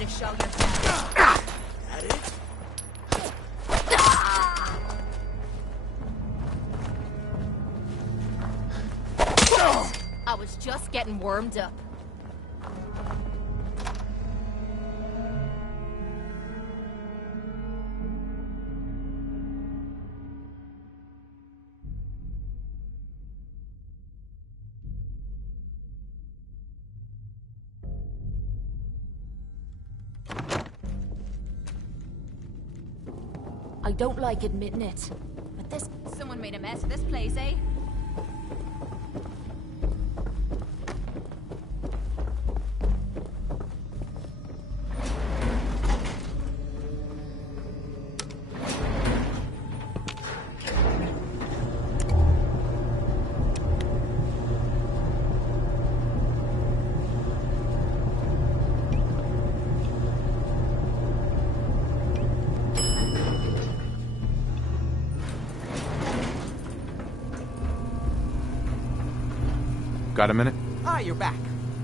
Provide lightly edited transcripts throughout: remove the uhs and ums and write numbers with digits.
you to show yourself. That it? I was just getting warmed up. I don't like admitting it, but this... Someone made a mess of this place, eh? Got a minute? Ah, you're back.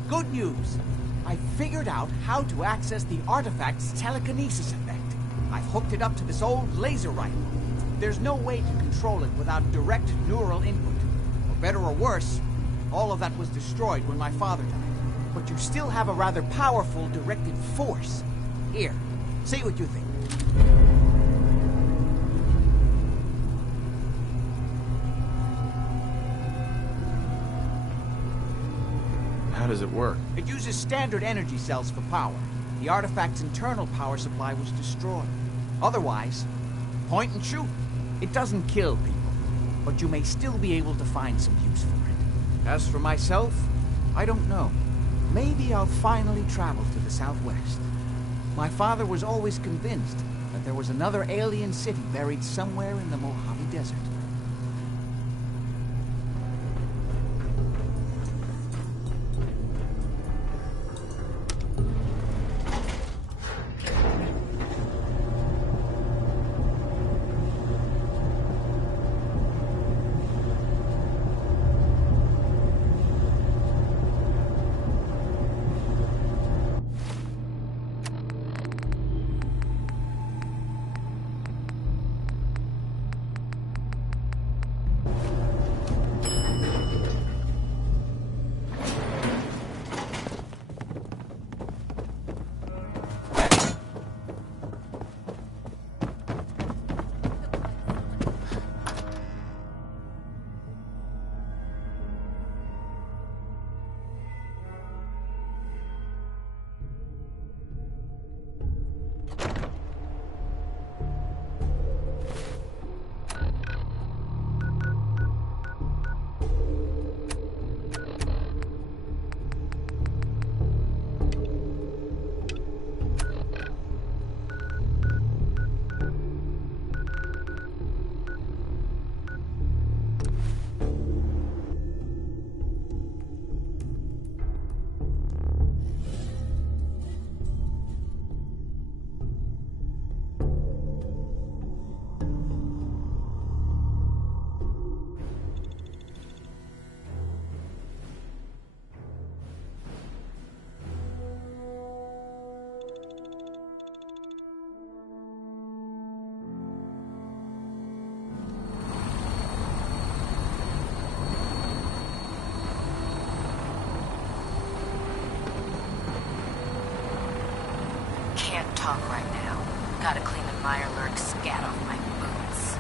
Good news. I figured out how to access the artifact's telekinesis effect. I've hooked it up to this old laser rifle. There's no way to control it without direct neural input. For better or worse, all of that was destroyed when my father died. But you still have a rather powerful directed force. Here, see what you think. How does it work? It uses standard energy cells for power. The artifact's internal power supply was destroyed. Otherwise, point and shoot. It doesn't kill people, but you may still be able to find some use for it. As for myself, I don't know. Maybe I'll finally travel to the southwest. My father was always convinced that there was another alien city buried somewhere in the Mojave Desert. Talk right now. Gotta clean the Mirelurk scat off my boots.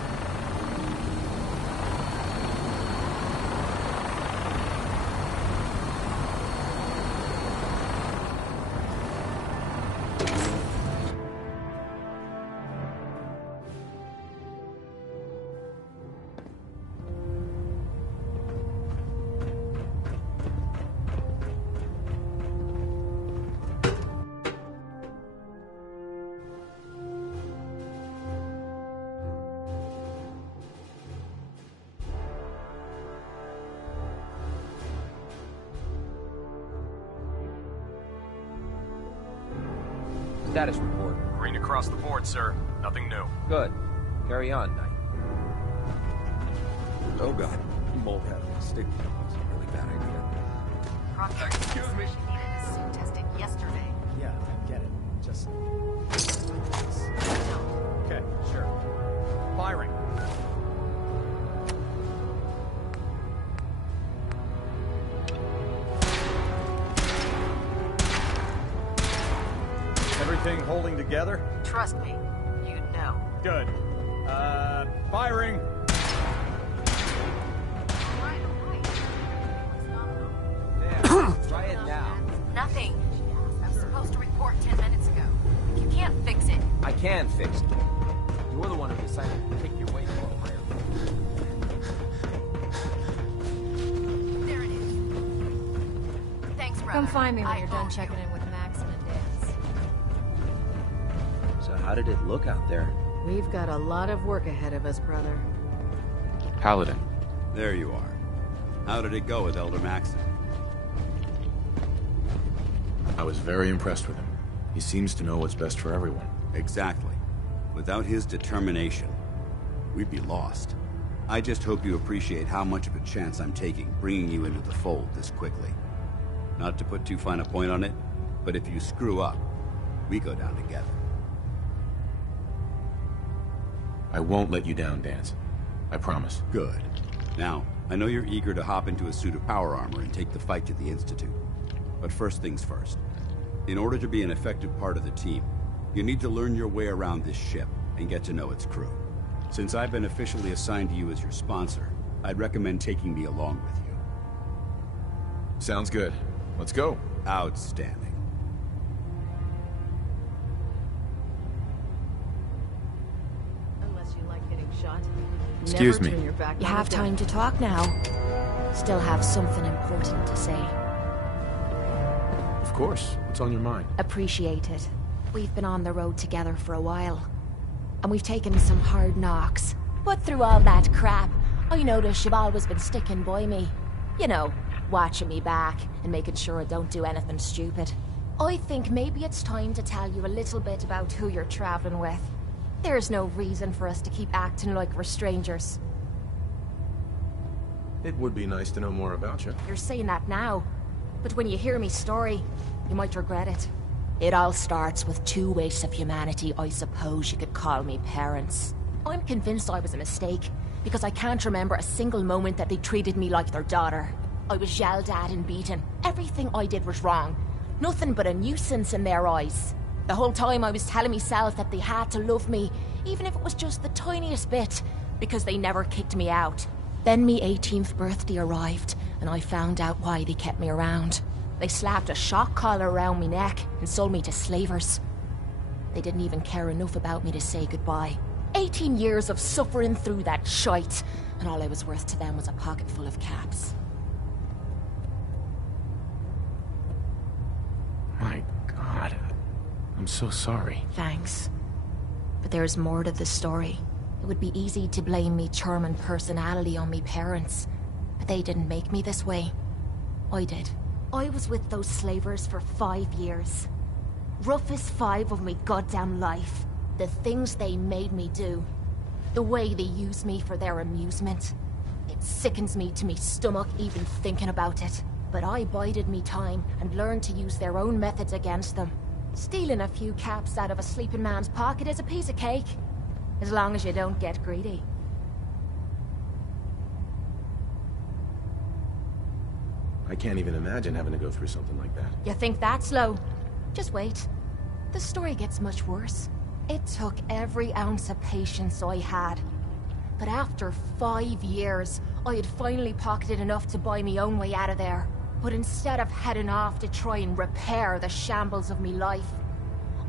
Status report. Green across the board, sir. Nothing new. Good. Carry on, Knight. Oh god. Mold had a mistake. That's a really bad idea. Excuse me. She needed this suit tested yesterday. Yeah, I get it. Just... Okay, sure. Firing. Everything holding together? Trust me, you'd know. Good. Firing! Try it now. Nothing. I was supposed to report 10 minutes ago. You can't fix it. I can fix it. You're the one who decided to pick your way to a higher. There it is. Thanks, brother. Come find me when I you're done owe checking you. in with Max and Dance. So how did it look out there? We've got a lot of work ahead of us, brother. Paladin. There you are. How did it go with Elder Maxon? I was very impressed with him. He seems to know what's best for everyone. Exactly. Without his determination, we'd be lost. I just hope you appreciate how much of a chance I'm taking bringing you into the fold this quickly. Not to put too fine a point on it, but if you screw up, we go down together. I won't let you down, Dance. I promise. Good. Now, I know you're eager to hop into a suit of power armor and take the fight to the Institute. But first things first. In order to be an effective part of the team, you need to learn your way around this ship and get to know its crew. Since I've been officially assigned to you as your sponsor, I'd recommend taking me along with you. Sounds good. Let's go. Outstanding. Unless you like getting shot. Excuse Never me. turn your back You on have a gun. time to talk now. Still have something important to say. Of course. What's on your mind? Appreciate it. We've been on the road together for a while. And we've taken some hard knocks. But through all that crap, I notice you've always been sticking by me. You know, watching me back and making sure I don't do anything stupid. I think maybe it's time to tell you a little bit about who you're traveling with. There's no reason for us to keep acting like we're strangers. It would be nice to know more about you. You're saying that now, but when you hear me story, you might regret it. It all starts with two wastes of humanity I suppose you could call me parents. I'm convinced I was a mistake, because I can't remember a single moment that they treated me like their daughter. I was yelled at and beaten. Everything I did was wrong. Nothing but a nuisance in their eyes. The whole time I was telling myself that they had to love me, even if it was just the tiniest bit, because they never kicked me out. Then me 18th birthday arrived, and I found out why they kept me around. They slapped a shock collar around me neck and sold me to slavers. They didn't even care enough about me to say goodbye. 18 years of suffering through that shite, and all I was worth to them was a pocket full of caps. My God. I'm so sorry. Thanks. But there's more to the story. It would be easy to blame me charming personality on me parents, but they didn't make me this way. I did. I was with those slavers for 5 years. Roughest 5 of me goddamn life. The things they made me do. The way they use me for their amusement. It sickens me to me stomach even thinking about it. But I bided me time and learned to use their own methods against them. Stealing a few caps out of a sleeping man's pocket is a piece of cake. As long as you don't get greedy. I can't even imagine having to go through something like that. You think that's low? Just wait. The story gets much worse. It took every ounce of patience I had. But after 5 years, I had finally pocketed enough to buy me own way out of there. But instead of heading off to try and repair the shambles of me life,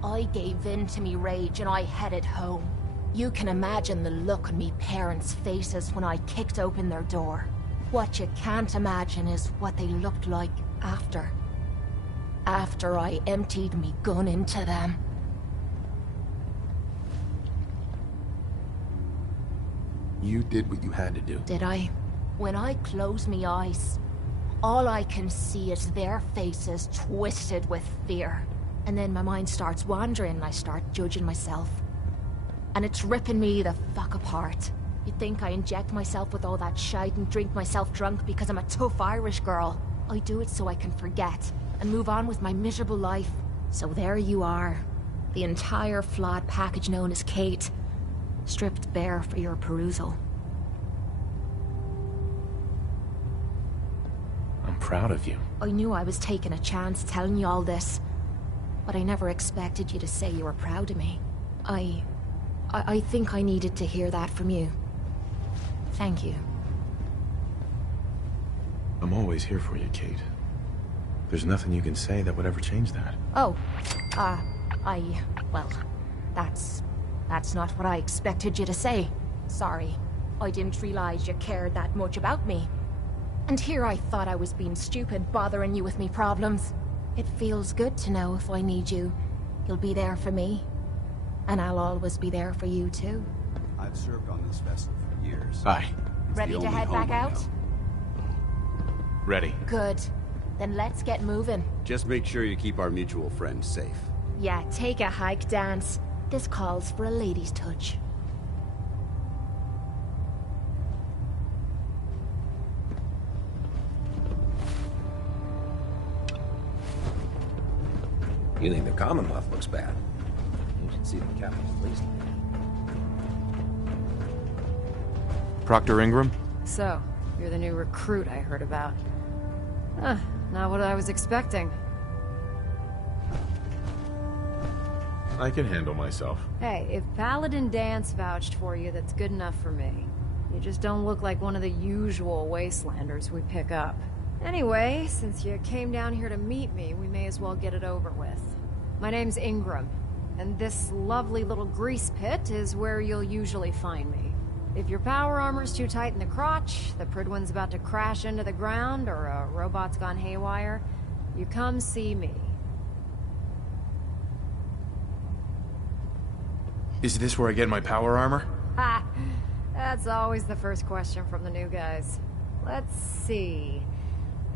I gave in to me rage and I headed home. You can imagine the look on me parents' faces when I kicked open their door. What you can't imagine is what they looked like after. After I emptied me gun into them. You did what you had to do. Did I? When I close me eyes, all I can see is their faces twisted with fear. And then my mind starts wandering and I start judging myself. And it's ripping me the fuck apart. You'd think I inject myself with all that shite and drink myself drunk because I'm a tough Irish girl. I do it so I can forget and move on with my miserable life. So there you are, The entire flawed package known as Kate. Stripped bare for your perusal. I'm proud of you. I knew I was taking a chance telling you all this, but I never expected you to say you were proud of me. I think I needed to hear that from you. Thank you. I'm always here for you, Kate. There's nothing you can say that would ever change that. Oh, well, that's not what I expected you to say. Sorry. I didn't realize you cared that much about me. And here I thought I was being stupid, bothering you with me problems. It feels good to know if I need you, you'll be there for me. And I'll always be there for you, too. I've served on this vessel for years. Aye. It's Ready the to only head home back I out? know. Ready. Good. Then let's get moving. Just make sure you keep our mutual friend safe. Yeah, take a hike, Dance. This calls for a lady's touch. You think the Commonwealth looks bad? You should see the Capitol Police. Proctor Ingram? So, you're the new recruit I heard about. Huh, not what I was expecting. I can handle myself. Hey, if Paladin Dance vouched for you, that's good enough for me. You just don't look like one of the usual wastelanders we pick up. Anyway, since you came down here to meet me, we may as well get it over with. My name's Ingram, and this lovely little grease pit is where you'll usually find me. If your power armor's too tight in the crotch, the Pridwin's about to crash into the ground, or a robot's gone haywire, you come see me. Is this where I get my power armor? Ha! That's always the first question from the new guys. Let's see.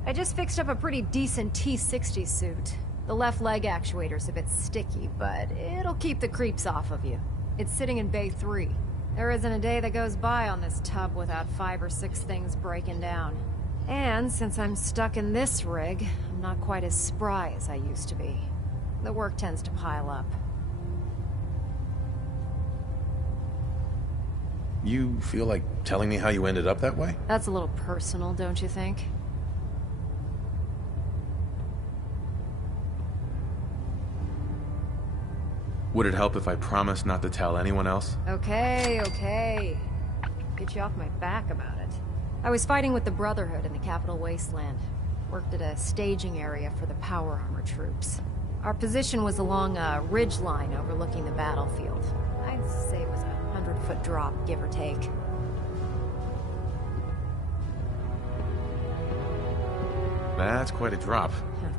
I just fixed up a pretty decent T-60 suit. The left leg actuator's a bit sticky, but it'll keep the creeps off of you. It's sitting in Bay 3. There isn't a day that goes by on this tub without 5 or 6 things breaking down. And since I'm stuck in this rig, I'm not quite as spry as I used to be. The work tends to pile up. You feel like telling me how you ended up that way? That's a little personal, don't you think? Would it help if I promised not to tell anyone else? Okay, okay. Get you off my back about it. I was fighting with the Brotherhood in the Capital Wasteland. Worked at a staging area for the power armor troops. Our position was along a ridge line overlooking the battlefield. I'd say it was a 100-foot drop, give or take. That's quite a drop.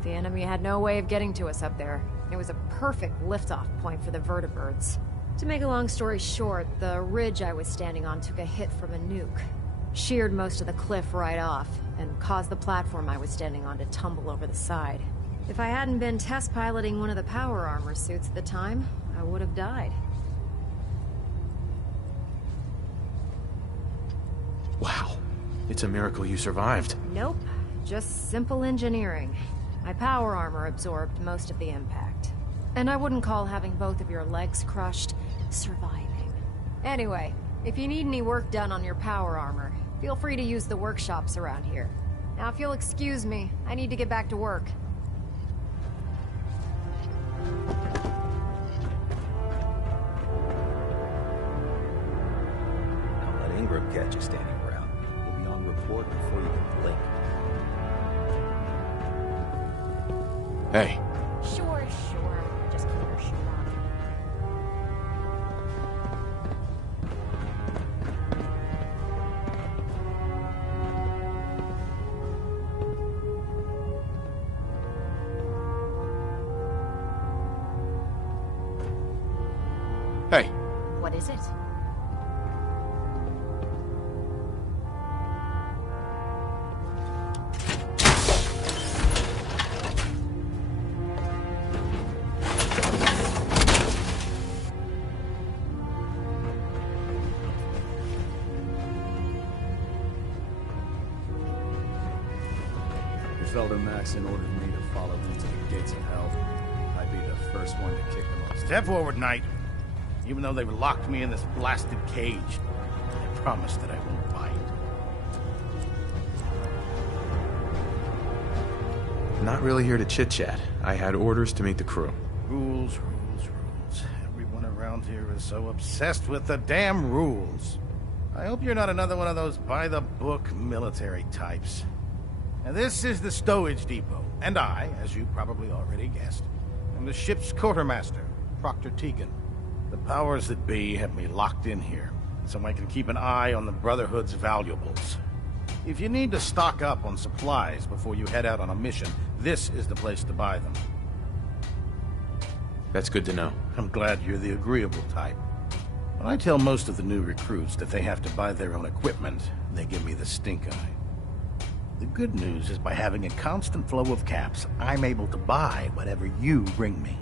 The enemy had no way of getting to us up there. It was a perfect liftoff point for the vertibirds. To make a long story short, the ridge I was standing on took a hit from a nuke. Sheared most of the cliff right off, and caused the platform I was standing on to tumble over the side. If I hadn't been test piloting one of the power armor suits at the time, I would have died. Wow. It's a miracle you survived. Nope. Just simple engineering. My power armor absorbed most of the impact. And I wouldn't call having both of your legs crushed surviving. Anyway, if you need any work done on your power armor, feel free to use the workshops around here. Now if you'll excuse me, I need to get back to work. Don't let Ingram catch you standing around. You'll be on report before you can blink. Hey. Sure. Just keep your shoe on. Hey. What is it? Felder Maxon ordered me to follow him to the gates of hell. I I'd be the first one to kick them off. Step forward, Knight. Even though they've locked me in this blasted cage, I promise that I won't bite. Not really here to chit-chat. I had orders to meet the crew. Rules, rules, rules. Everyone around here is so obsessed with the damn rules. I hope you're not another one of those by-the-book military types. Now, this is the stowage depot, and I, as you probably already guessed, am the ship's quartermaster, Proctor Tegan. The powers that be have me locked in here, so I can keep an eye on the Brotherhood's valuables. If you need to stock up on supplies before you head out on a mission, this is the place to buy them. That's good to know. I'm glad you're the agreeable type. When I tell most of the new recruits that they have to buy their own equipment, they give me the stink eye. The good news is by having a constant flow of caps, I'm able to buy whatever you bring me.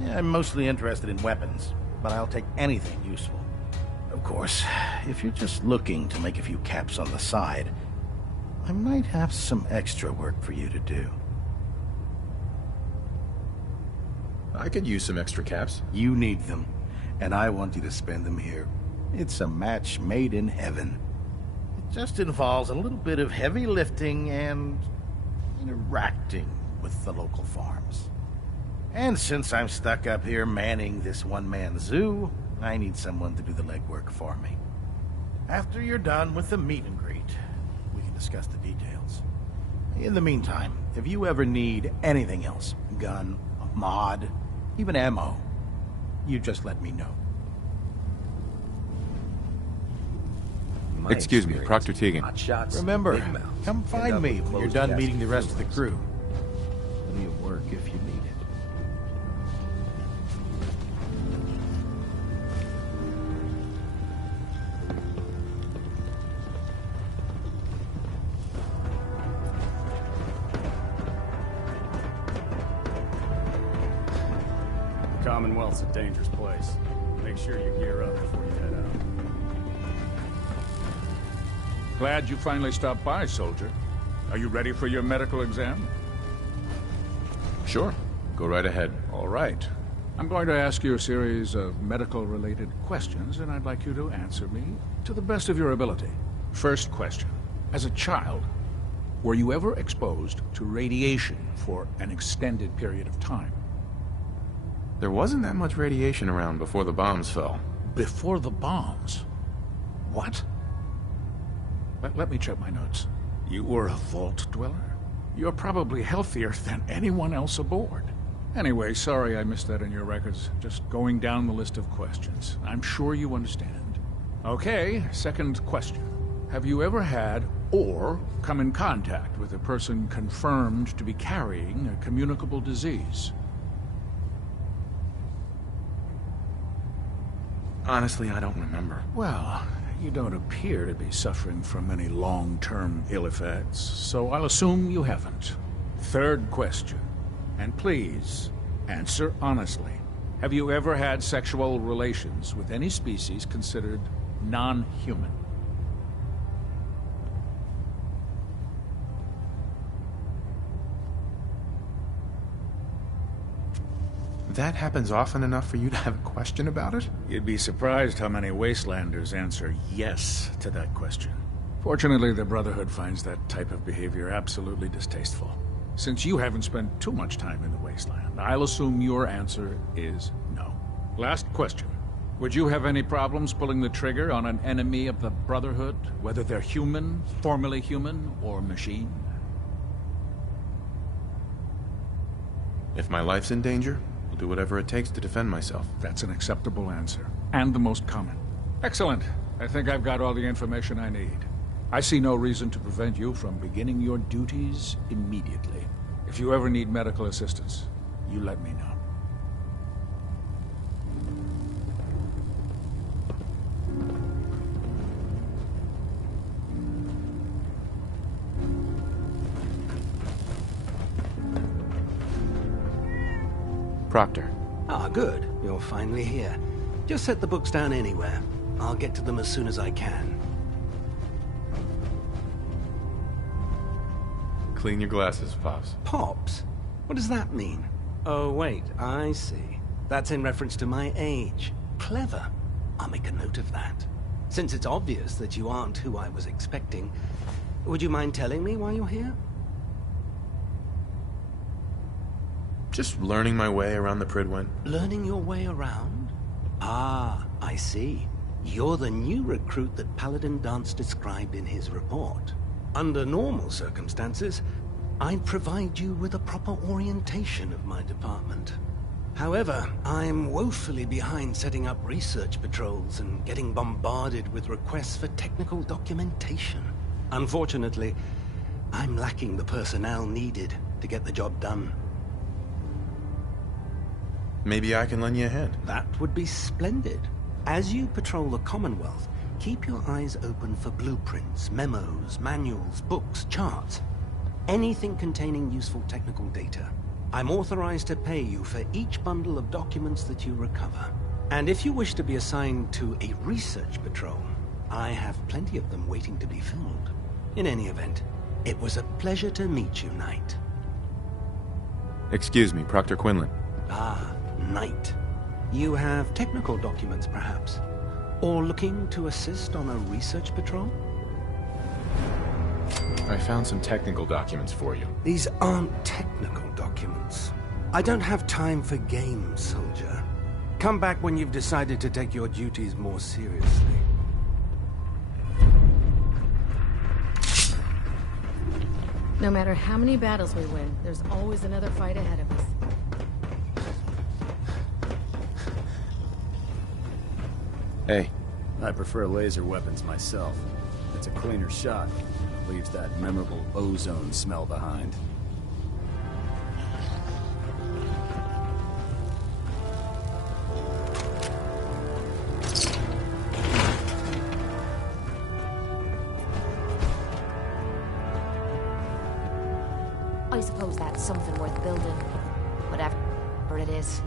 Yeah, I'm mostly interested in weapons, but I'll take anything useful. Of course, if you're just looking to make a few caps on the side, I might have some extra work for you to do. I could use some extra caps. You need them, and I want you to spend them here. It's a match made in heaven. It just involves a little bit of heavy lifting and interacting with the local farms. And since I'm stuck up here manning this one-man zoo, I need someone to do the legwork for me. After you're done with the meet and greet, we can discuss the details. In the meantime, if you ever need anything else, gun, a mod, even ammo, you just let me know. Excuse me, Proctor Tegan. Remember, come find me when you're done meeting the rest of the crew. Plenty of work if you need it. The Commonwealth's a dangerous place. Make sure you gear up before you head out. Glad you finally stopped by, soldier. Are you ready for your medical exam? Sure. Go right ahead. All right. I'm going to ask you a series of medical-related questions, and I'd like you to answer me to the best of your ability. First question. As a child, were you ever exposed to radiation for an extended period of time? There wasn't that much radiation around before the bombs fell. Before the bombs? What? Let me check my notes. You were a vault dweller? You're probably healthier than anyone else aboard. Anyway, sorry I missed that in your records. Just going down the list of questions. I'm sure you understand. Okay, second question. Have you ever had or come in contact with a person confirmed to be carrying a communicable disease? Honestly, I don't remember. Well, you don't appear to be suffering from any long-term ill effects, so I'll assume you haven't. Third question, and please, answer honestly. Have you ever had sexual relations with any species considered non-human? That happens often enough for you to have a question about it? You'd be surprised how many Wastelanders answer yes to that question. Fortunately, the Brotherhood finds that type of behavior absolutely distasteful. Since you haven't spent too much time in the Wasteland, I'll assume your answer is no. Last question. Would you have any problems pulling the trigger on an enemy of the Brotherhood, whether they're human, formerly human, or machine? If my life's in danger, I'll do whatever it takes to defend myself. That's an acceptable answer, and the most common. Excellent. I think I've got all the information I need. I see no reason to prevent you from beginning your duties immediately. If you ever need medical assistance, you let me know. Proctor. Ah, good. You're finally here. Just set the books down anywhere. I'll get to them as soon as I can. Clean your glasses, Pops. Pops? What does that mean? Oh, wait, I see. That's in reference to my age. Clever. I'll make a note of that. Since it's obvious that you aren't who I was expecting, would you mind telling me why you're here? Just learning my way around the Pridwen. Learning your way around? Ah, I see. You're the new recruit that Paladin Dance described in his report. Under normal circumstances, I'd provide you with a proper orientation of my department. However, I'm woefully behind setting up research patrols and getting bombarded with requests for technical documentation. Unfortunately, I'm lacking the personnel needed to get the job done. Maybe I can lend you a hand. That would be splendid. As you patrol the Commonwealth, keep your eyes open for blueprints, memos, manuals, books, charts. Anything containing useful technical data. I'm authorized to pay you for each bundle of documents that you recover. And if you wish to be assigned to a research patrol, I have plenty of them waiting to be filled. In any event, it was a pleasure to meet you, Knight. Excuse me, Proctor Quinlan. Ah, Knight. You have technical documents, perhaps? Or looking to assist on a research patrol? I found some technical documents for you. These aren't technical documents. I don't have time for games, soldier. Come back when you've decided to take your duties more seriously. No matter how many battles we win, there's always another fight ahead of us. Hey. I prefer laser weapons myself. It's a cleaner shot. Leaves that memorable ozone smell behind. I suppose that's something worth building. Whatever it is.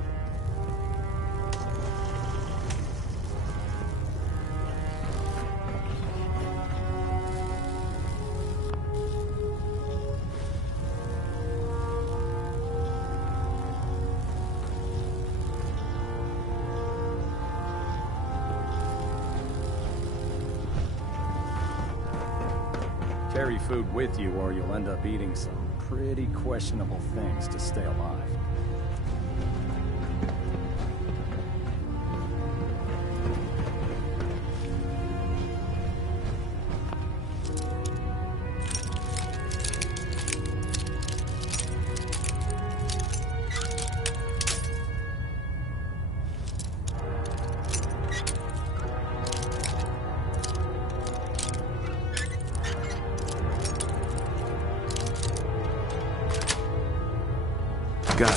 Carry food with you or you'll end up eating some pretty questionable things to stay alive. Got it.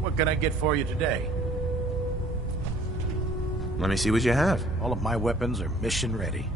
What can I get for you today? Let me see what you have. All of my weapons are mission ready.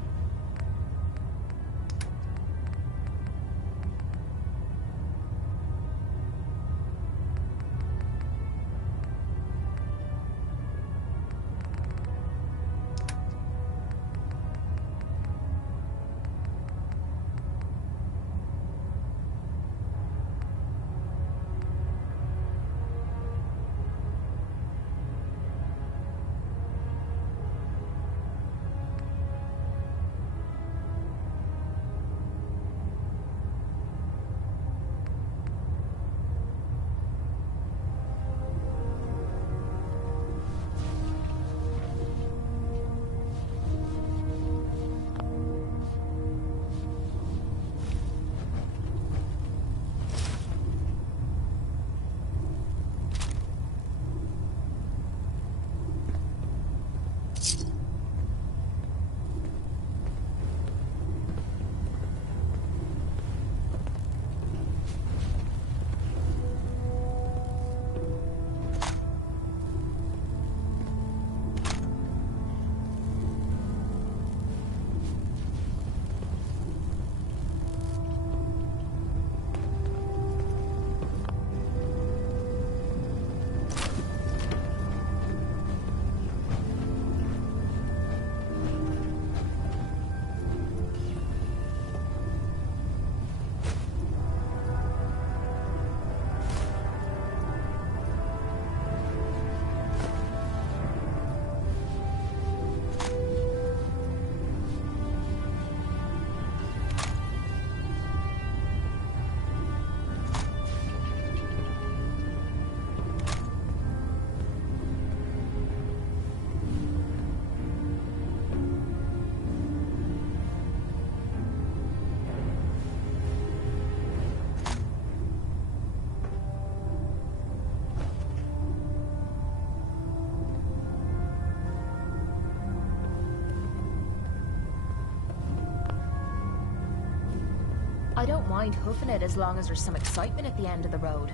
I don't mind hoofing it as long as there's some excitement at the end of the road.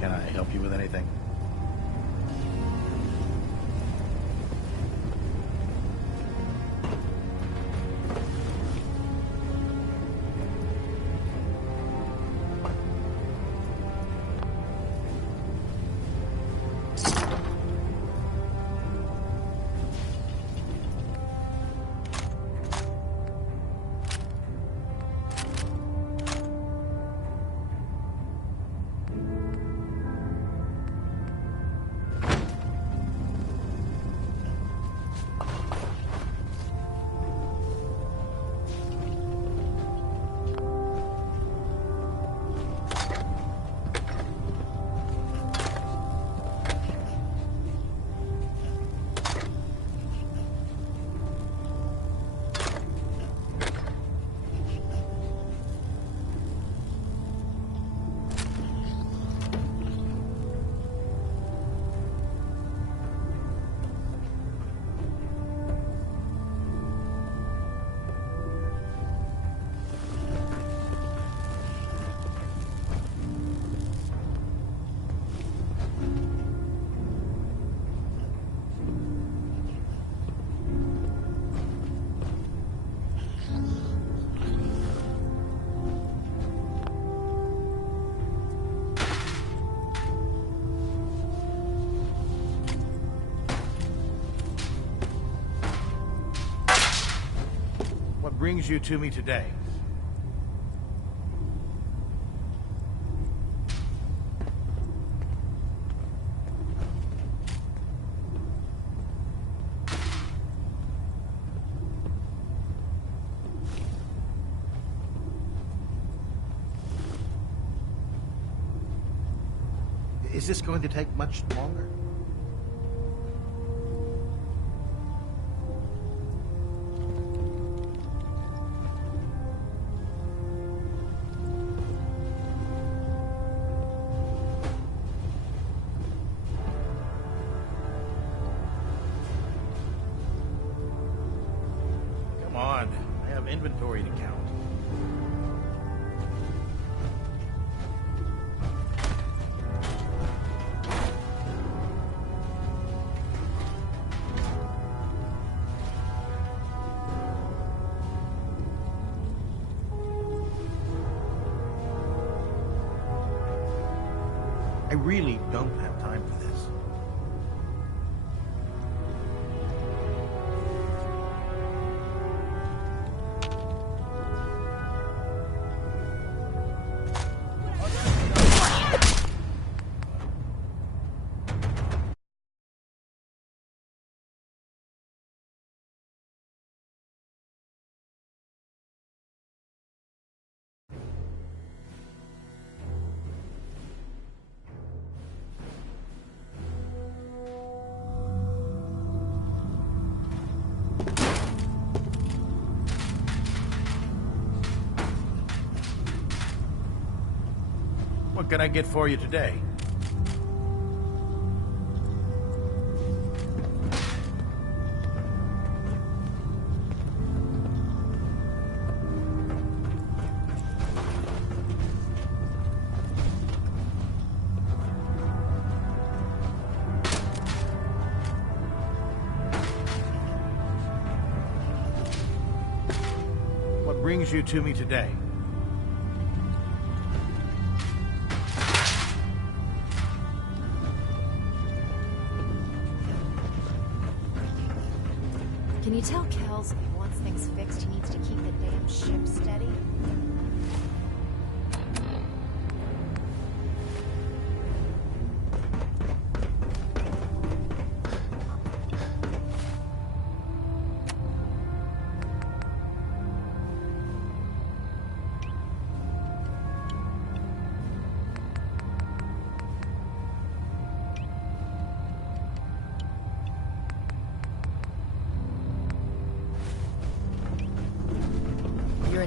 Can I help you with anything? What brings you to me today? Is this going to take much longer? Come on, I have inventory to count. I really don't have time for this. What can I get for you today? What brings you to me today? Can you tell Kells if he wants things fixed, he needs to keep the damn ship steady?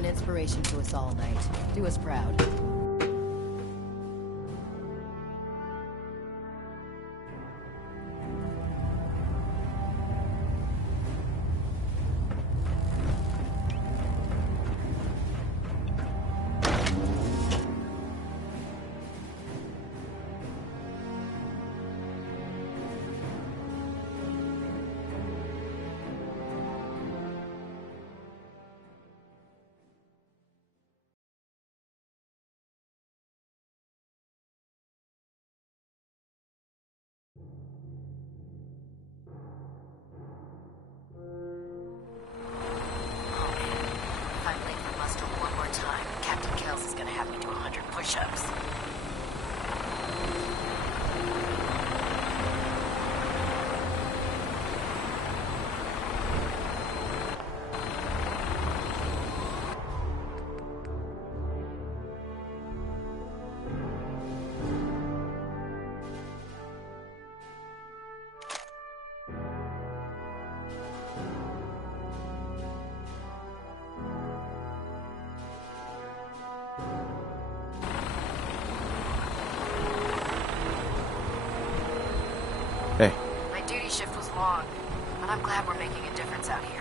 an inspiration to us all, Knight. Do us proud. If I'm late for muster one more time, Captain Kells is gonna have me do 100 push-ups. Hey. My duty shift was long, but I'm glad we're making a difference out here.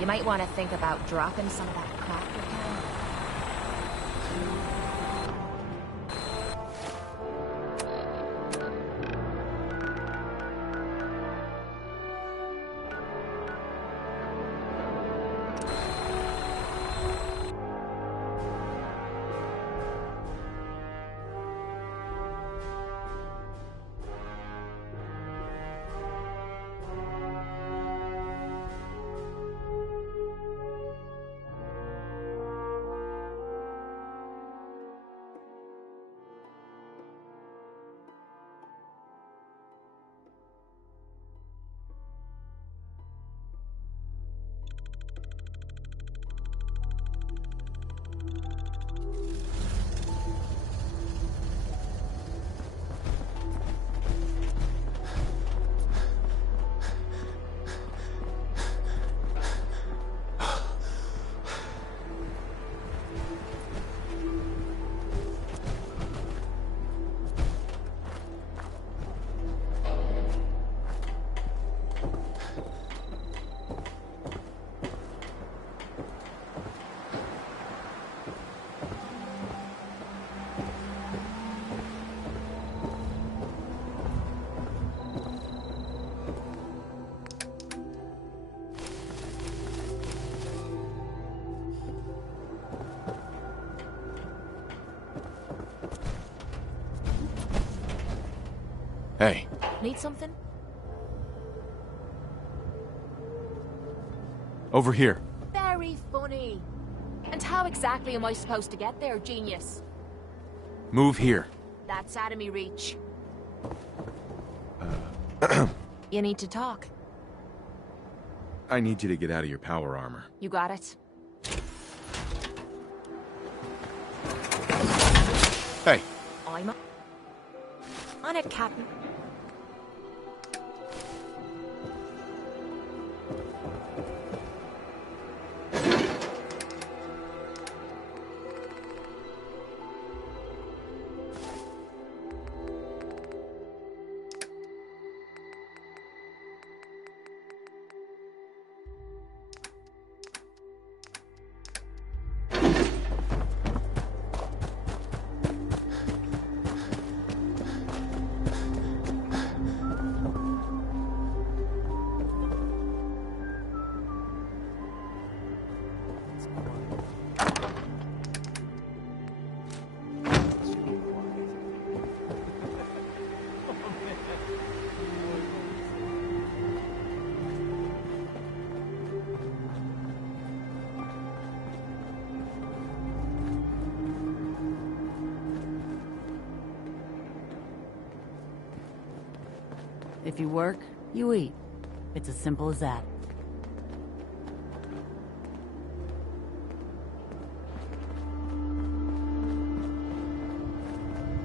You might want to think about dropping some of that crap you can. Hey. Need something? Over here. Very funny. And how exactly am I supposed to get there, genius? Move here. That's out of me reach. You need to talk. I need you to get out of your power armor. You got it? Hey. I'm on it, Captain. If you work, you eat. It's as simple as that.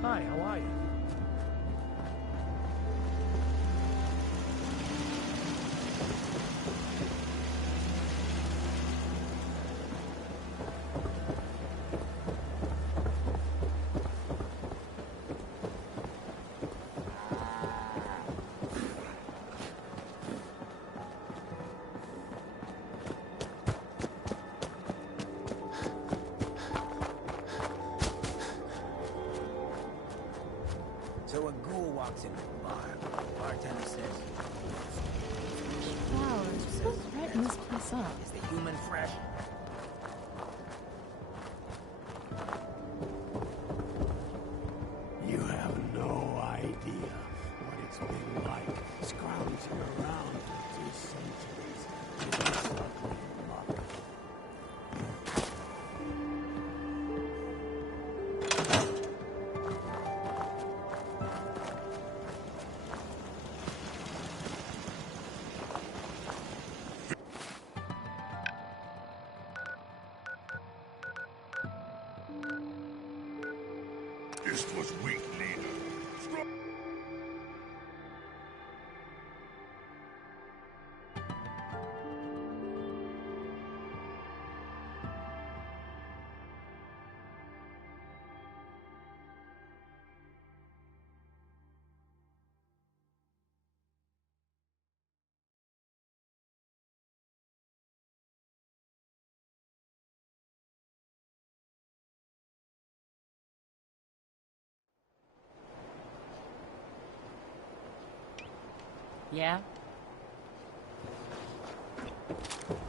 Hi, how are you? So a ghoul walks into the bar. Bartender says, Wow, it's so brighten this place up. "Is the human fresh?" You have no idea what it's been like scrounging around for 2 centuries in this ugly muck. This was weak, leader. Yeah?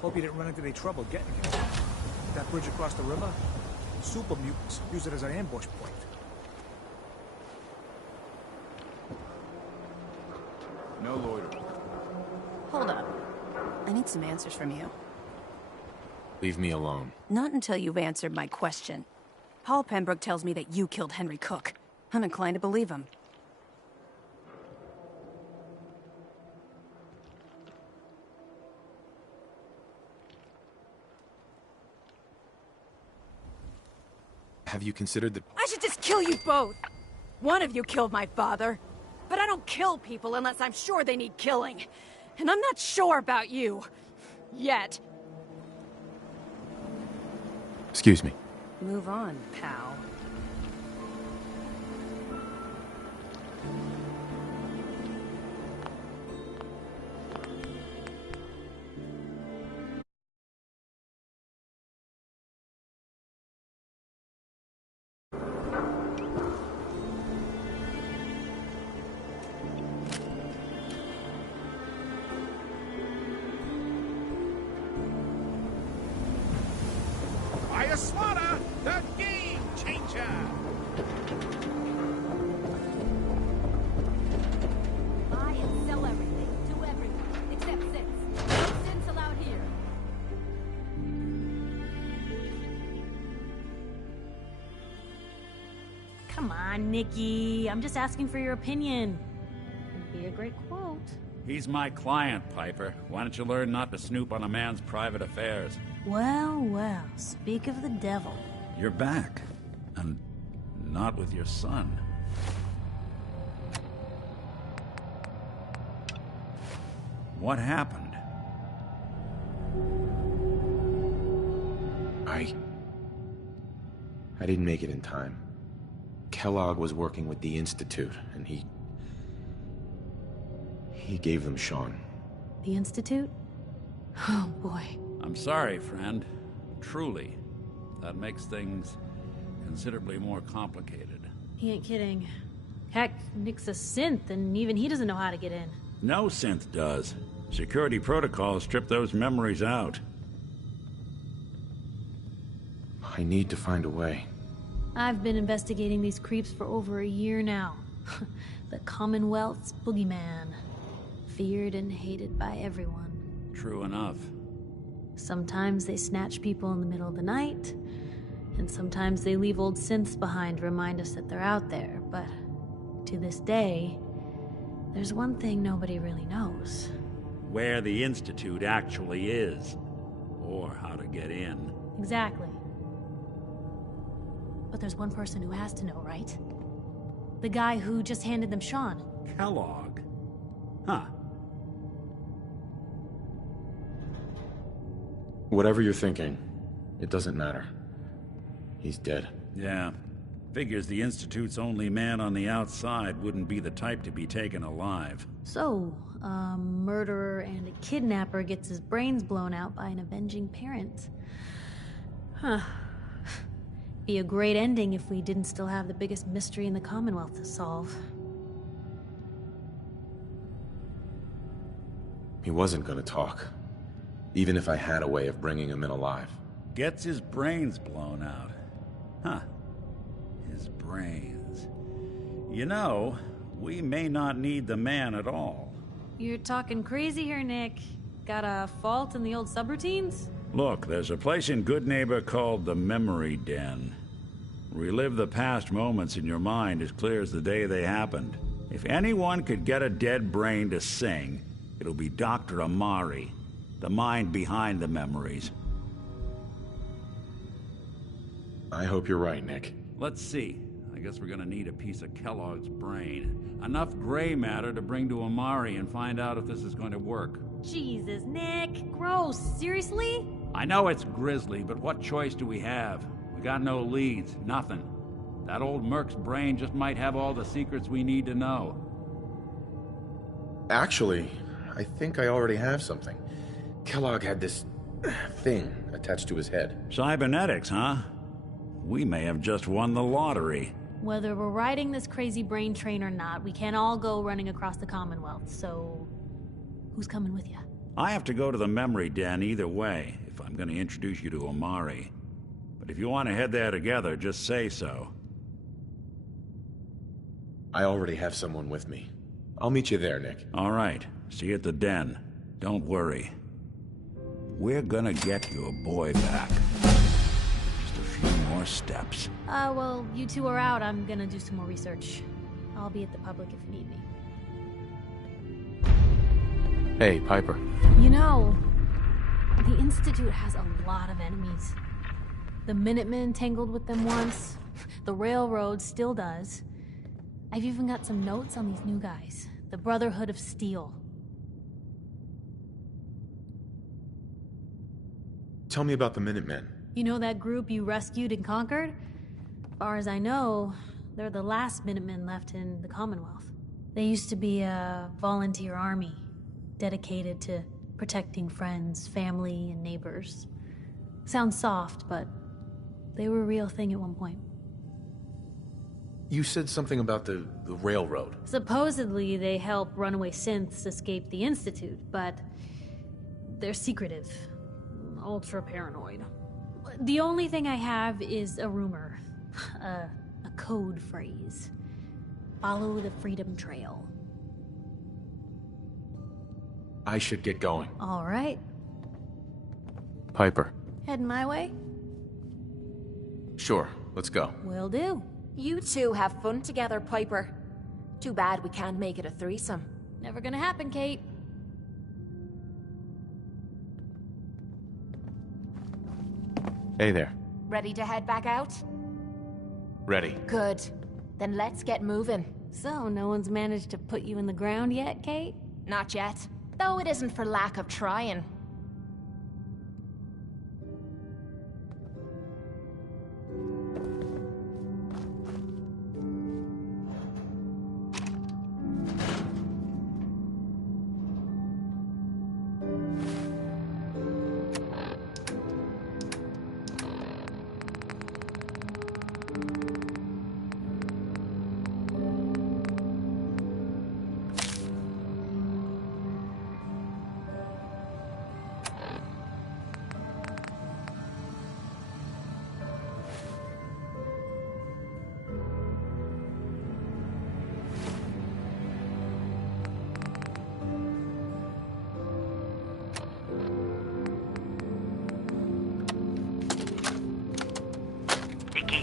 Hope you didn't run into any trouble getting here. That bridge across the river? Super mutants use it as an ambush point. No loitering. Hold up. I need some answers from you. Leave me alone. Not until you've answered my question. Paul Pembroke tells me that you killed Henry Cook. I'm inclined to believe him. Have you considered the... I should just kill you both! One of you killed my father. But I don't kill people unless I'm sure they need killing. And I'm not sure about you. Yet. Excuse me. Move on, pal. Swada, the game changer! Buy and sell everything to everyone, except Sins. No Sins allowed here. Come on, Nikki. I'm just asking for your opinion. It'd be a great quote. He's my client, Piper. Why don't you learn not to snoop on a man's private affairs? Well, well, speak of the devil. You're back. And not with your son. What happened? I didn't make it in time. Kellogg was working with the Institute, and he gave them Sean. The Institute? Oh, boy. I'm sorry, friend. Truly. That makes things considerably more complicated. He ain't kidding. Heck, Nick's a synth, and even he doesn't know how to get in. No synth does. Security protocols strip those memories out. I need to find a way. I've been investigating these creeps for over a year now. The Commonwealth's boogeyman. Feared and hated by everyone. True enough. Sometimes they snatch people in the middle of the night, and sometimes they leave old synths behind to remind us that they're out there, but to this day, There's one thing nobody really knows. Where the Institute actually is. Or how to get in. Exactly. But there's one person who has to know, right? The guy who just handed them Sean. Kellogg? Huh. Whatever you're thinking, it doesn't matter. He's dead. Yeah. Figures the Institute's only man on the outside wouldn't be the type to be taken alive. So, a murderer and a kidnapper gets his brains blown out by an avenging parent. Huh. Be a great ending if we didn't still have the biggest mystery in the Commonwealth to solve. He wasn't gonna talk. Even if I had a way of bringing him in alive. Gets his brains blown out. Huh. His brains. You know, we may not need the man at all. You're talking crazy here, Nick. Got a fault in the old subroutines? Look, there's a place in Good Neighbor called the Memory Den. Relive the past moments in your mind as clear as the day they happened. If anyone could get a dead brain to sing, it'll be Dr. Amari, the mind behind the memories. I hope you're right, Nick. Let's see. I guess we're gonna need a piece of Kellogg's brain. Enough gray matter to bring to Amari and find out if this is going to work. Jesus, Nick. Gross. Seriously? I know it's grisly, but what choice do we have? We got no leads, nothing. That old Merc's brain just might have all the secrets we need to know. Actually, I think I already have something. Kellogg had this thing attached to his head. Cybernetics, huh? We may have just won the lottery. Whether we're riding this crazy brain train or not, we can't all go running across the Commonwealth, so... who's coming with you? I have to go to the Memory Den either way, if I'm gonna introduce you to Amari. But if you want to head there together, just say so. I already have someone with me. I'll meet you there, Nick. All right. See you at the den. Don't worry. We're gonna get your boy back. Just a few more steps. Well, you two are out. I'm gonna do some more research. I'll be at the public if you need me. Hey, Piper. You know, the Institute has a lot of enemies. The Minutemen tangled with them once. The Railroad still does. I've even got some notes on these new guys. The Brotherhood of Steel. Tell me about the Minutemen. You know that group you rescued and conquered? As far as I know, they're the last Minutemen left in the Commonwealth. They used to be a volunteer army, dedicated to protecting friends, family, and neighbors. Sounds soft, but they were a real thing at one point. You said something about the railroad. Supposedly, they help runaway synths escape the Institute, but they're secretive. Ultra paranoid. The only thing I have is a rumor. A code phrase. Follow the Freedom Trail. I should get going. All right. Piper. Heading my way? Sure, let's go. Will do. You two have fun together, Piper. Too bad we can't make it a threesome. Never gonna happen, Kate. Hey there. Ready to head back out? Ready. Good. Then let's get moving. So, no one's managed to put you in the ground yet, Kate? Not yet. Though it isn't for lack of trying.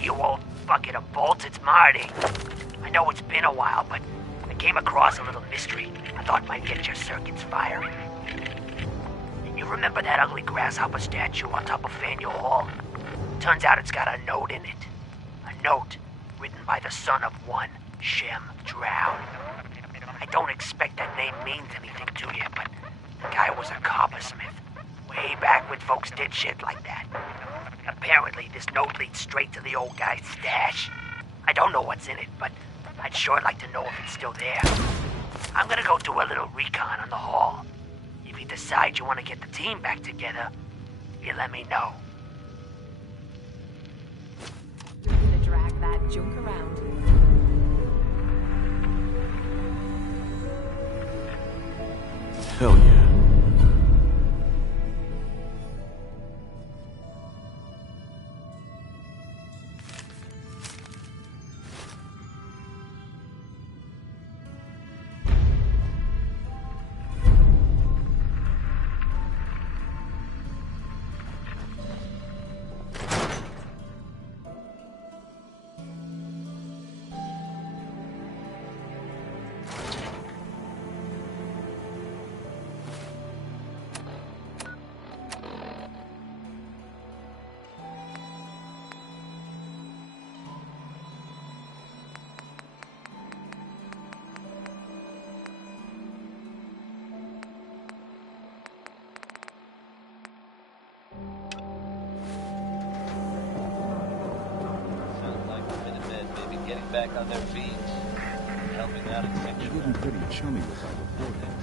You old bucket of bolts, it's Marty. I know it's been a while, but I came across a little mystery I thought might get your circuits firing. You remember that ugly grasshopper statue on top of Faneuil Hall? Turns out it's got a note in it. A note written by the son of one Shem Drow. I don't expect that name means anything to you, but the guy was a coppersmith. Way back when folks did shit like that. Apparently, this note leads straight to the old guy's stash. I don't know what's in it, but I'd sure like to know if it's still there. I'm gonna go do a little recon on the hall. If you decide you want to get the team back together, you let me know. You're gonna drag that junk around. Hell yeah. Getting back on their feet, helping out in section. You're getting pretty chummy with our reporting.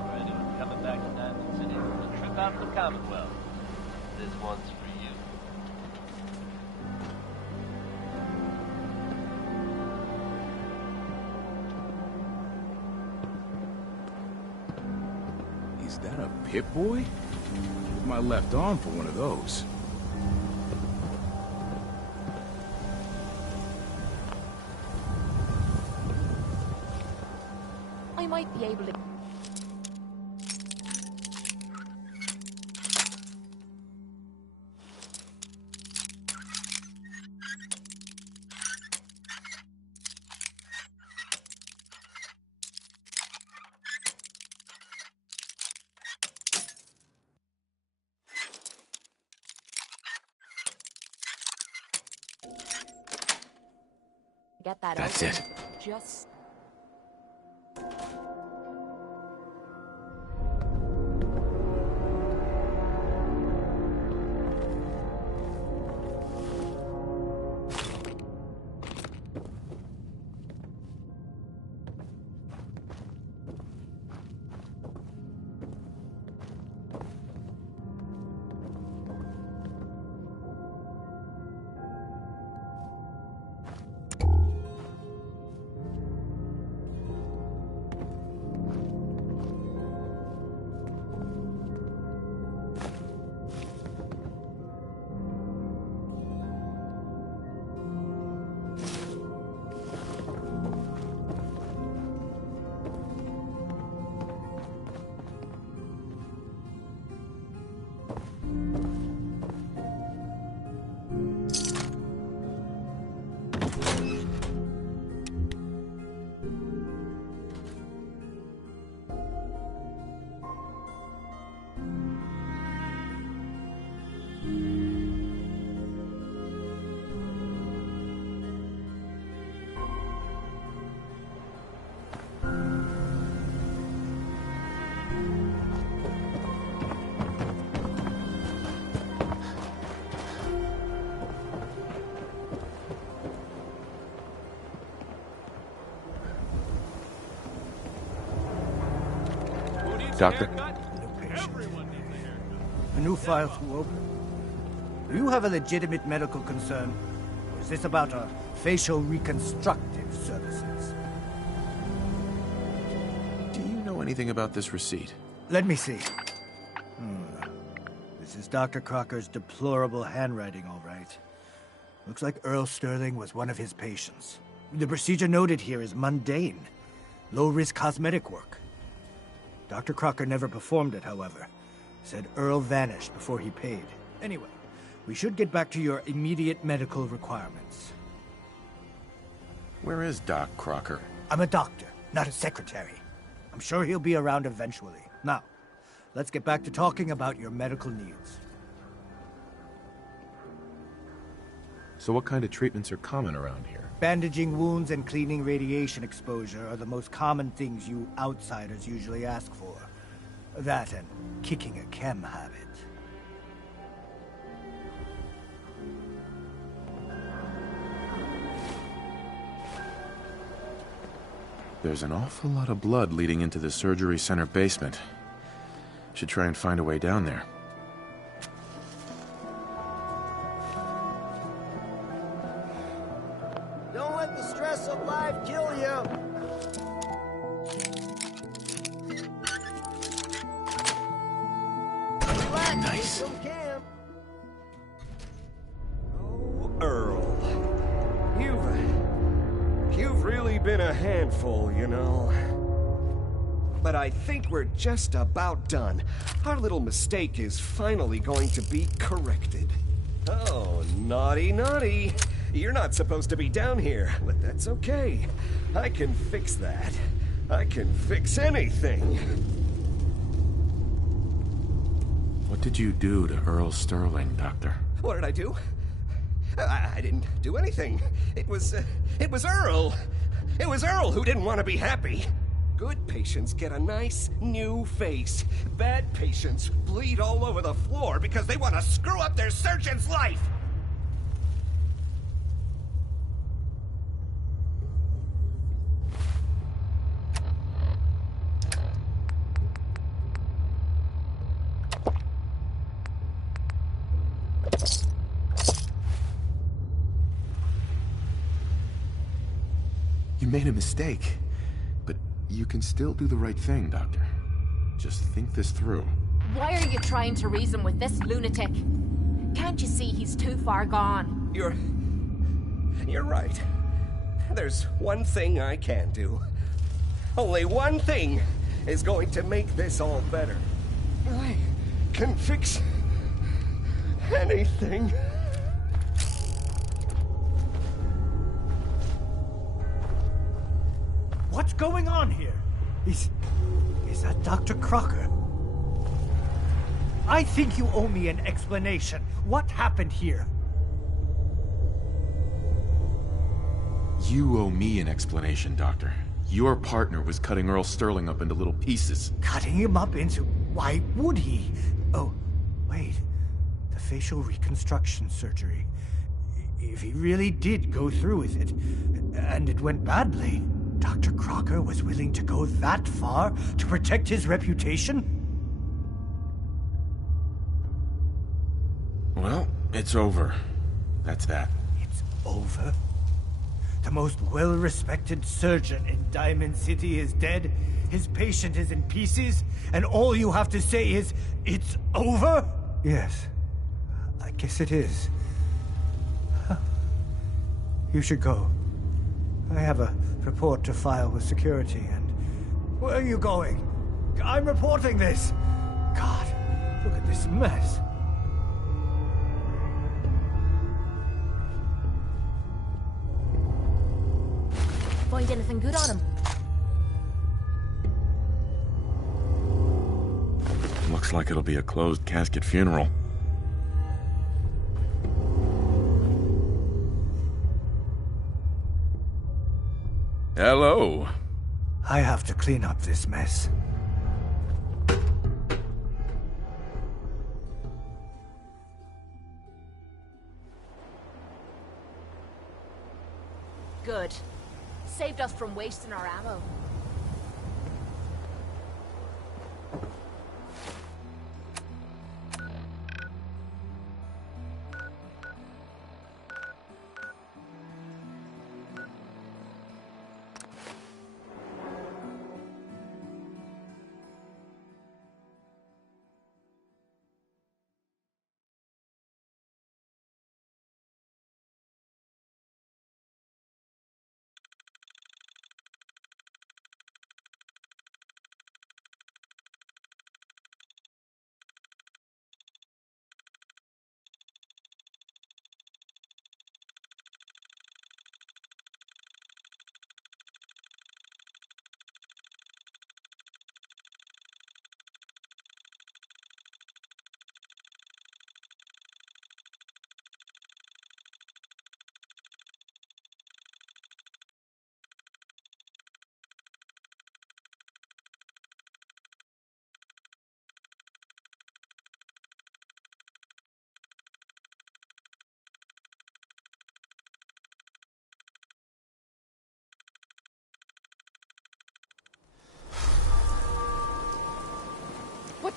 We're anyone coming back to Diamond City from a trip out to the Commonwealth. This one's for you. Is that a Pip-Boy? Give my left arm for one of those. I might be able to... Get that That's open. it. Just... Doctor? A new file to open. Do you have a legitimate medical concern? Or is this about our facial reconstructive services? Do you know anything about this receipt? Let me see. This is Dr. Crocker's deplorable handwriting, all right. Looks like Earl Sterling was one of his patients. The procedure noted here is mundane. Low-risk cosmetic work. Dr. Crocker never performed it, however. Said Earl vanished before he paid. Anyway, we should get back to your immediate medical requirements. Where is Doc Crocker? I'm a doctor, not a secretary. I'm sure he'll be around eventually. Now, let's get back to talking about your medical needs. So what kind of treatments are common around here? Bandaging wounds and cleaning radiation exposure are the most common things you outsiders usually ask for. That and kicking a chem habit. There's an awful lot of blood leading into the surgery center basement. Should try and find a way down there. Don't let the stress of life kill you. Nice. Oh, Earl. You've really been a handful, you know. But I think we're just about done. Our little mistake is finally going to be corrected. Oh, naughty, naughty. You're not supposed to be down here, but that's okay. I can fix that. I can fix anything. What did you do to Earl Sterling, Doctor? What did I do? I didn't do anything. It was Earl. It was Earl who didn't want to be happy. Good patients get a nice new face. Bad patients bleed all over the floor because they want to screw up their surgeon's life. You made a mistake, but you can still do the right thing, Doctor. Just think this through. Why are you trying to reason with this lunatic? Can't you see he's too far gone? You're right. There's one thing I can do. Only one thing is going to make this all better. I can fix anything. What's going on here? Is that Dr. Crocker? I think you owe me an explanation. What happened here? You owe me an explanation, Doctor. Your partner was cutting Earl Sterling up into little pieces. Cutting him up into... Why would he? Oh, wait. The facial reconstruction surgery. If he really did go through with it, and it went badly, Dr. Crocker was willing to go that far to protect his reputation? Well, it's over. That's that. It's over? The most well-respected surgeon in Diamond City is dead, his patient is in pieces, and all you have to say is, it's over? Yes, I guess it is. You should go. I have a report to file with security, and... Where are you going? I'm reporting this! God, look at this mess. Find anything good on him? Looks like it'll be a closed casket funeral. Hello. I have to clean up this mess. Good. Saved us from wasting our ammo.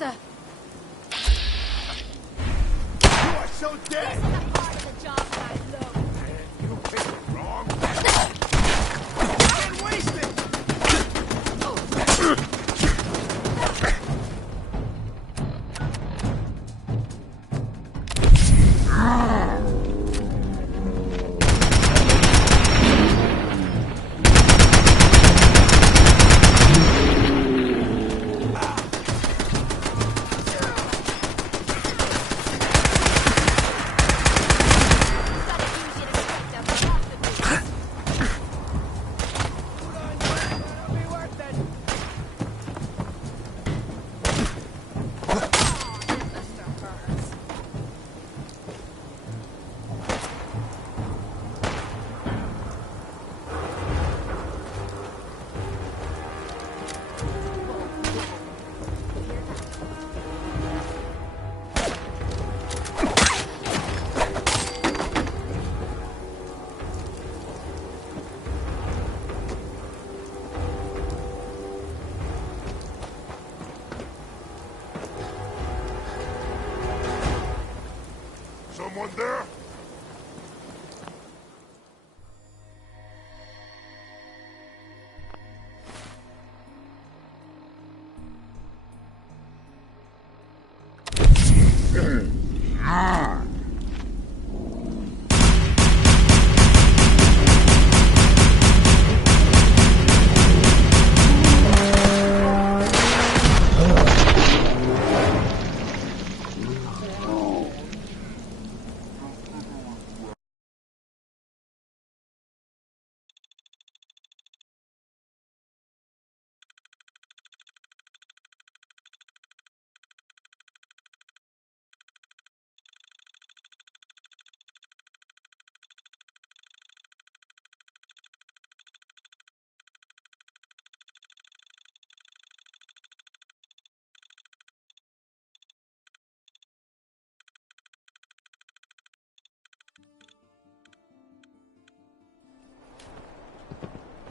the... You are so dead! This is a part of the job that I love. You picked it wrong. Don't waste it! Someone there?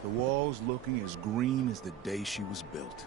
The wall's looking as green as the day she was built.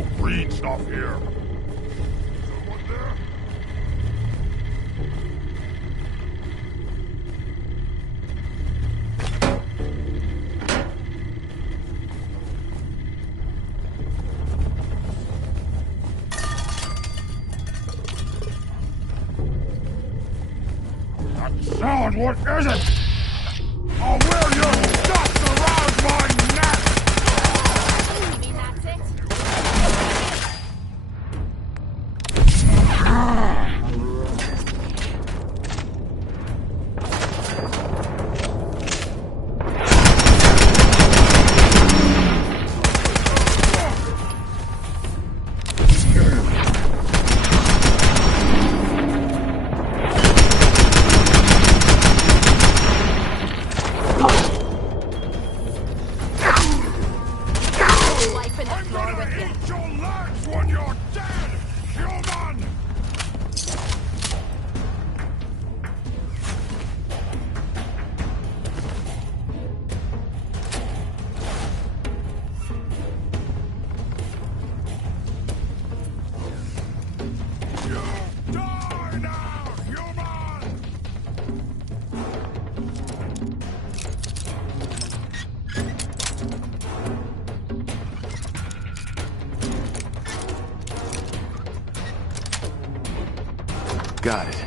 no green stuff here. Someone there? That sound, what is it? I'll wear your guts around my neck! You mean that's it? Got it.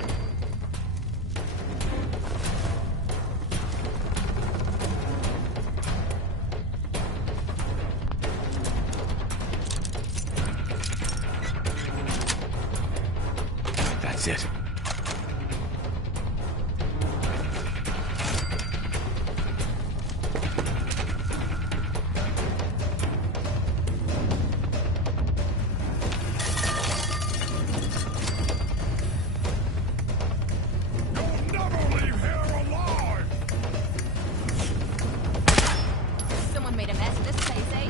That's it. Someone made a mess of this place, eh?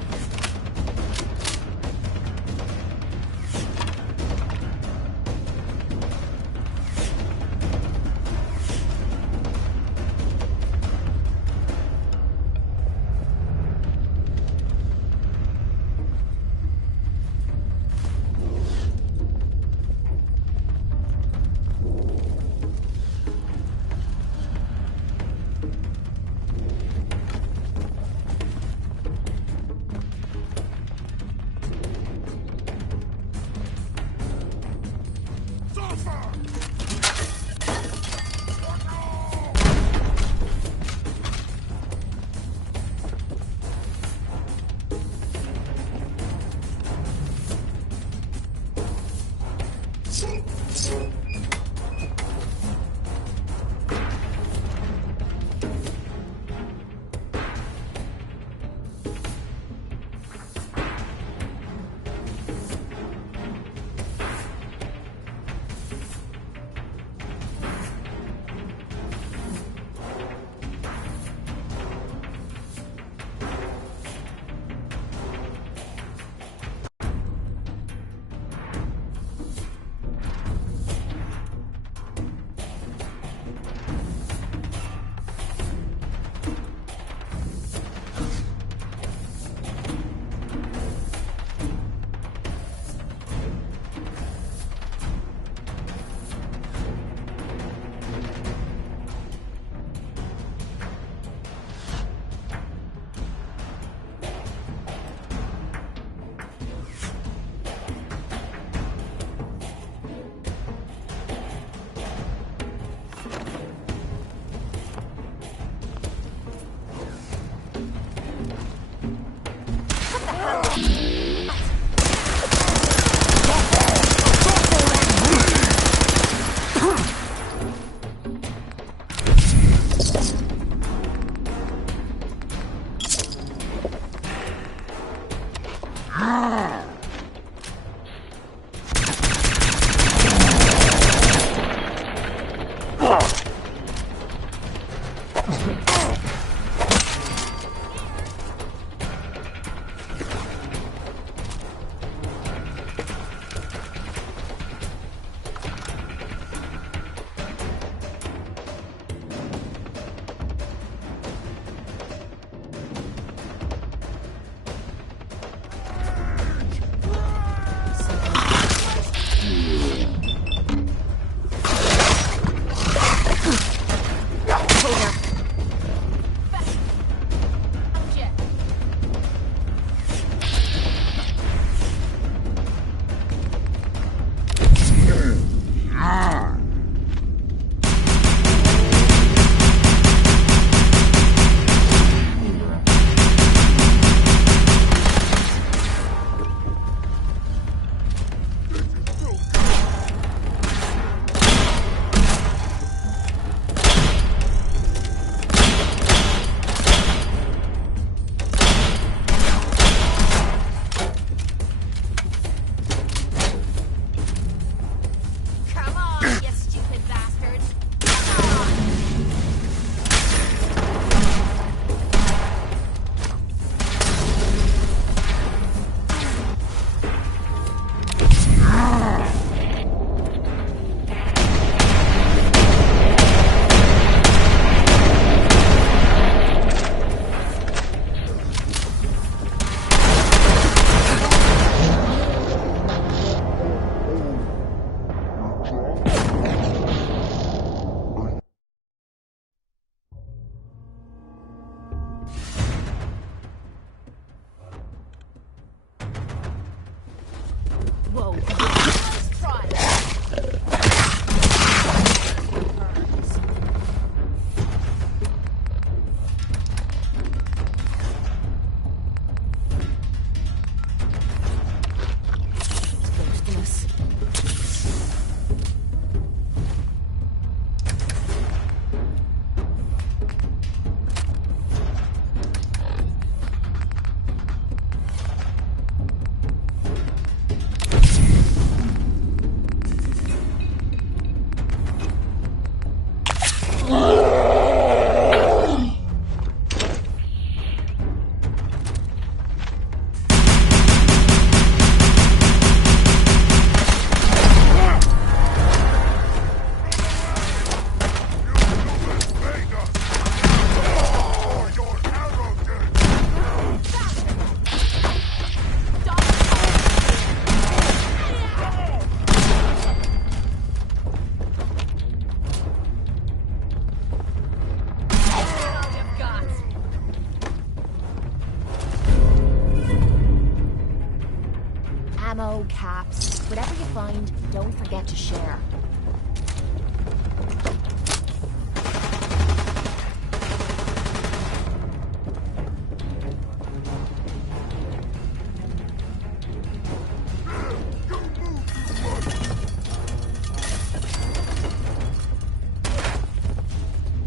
ammo, caps, whatever you find, don't forget to share.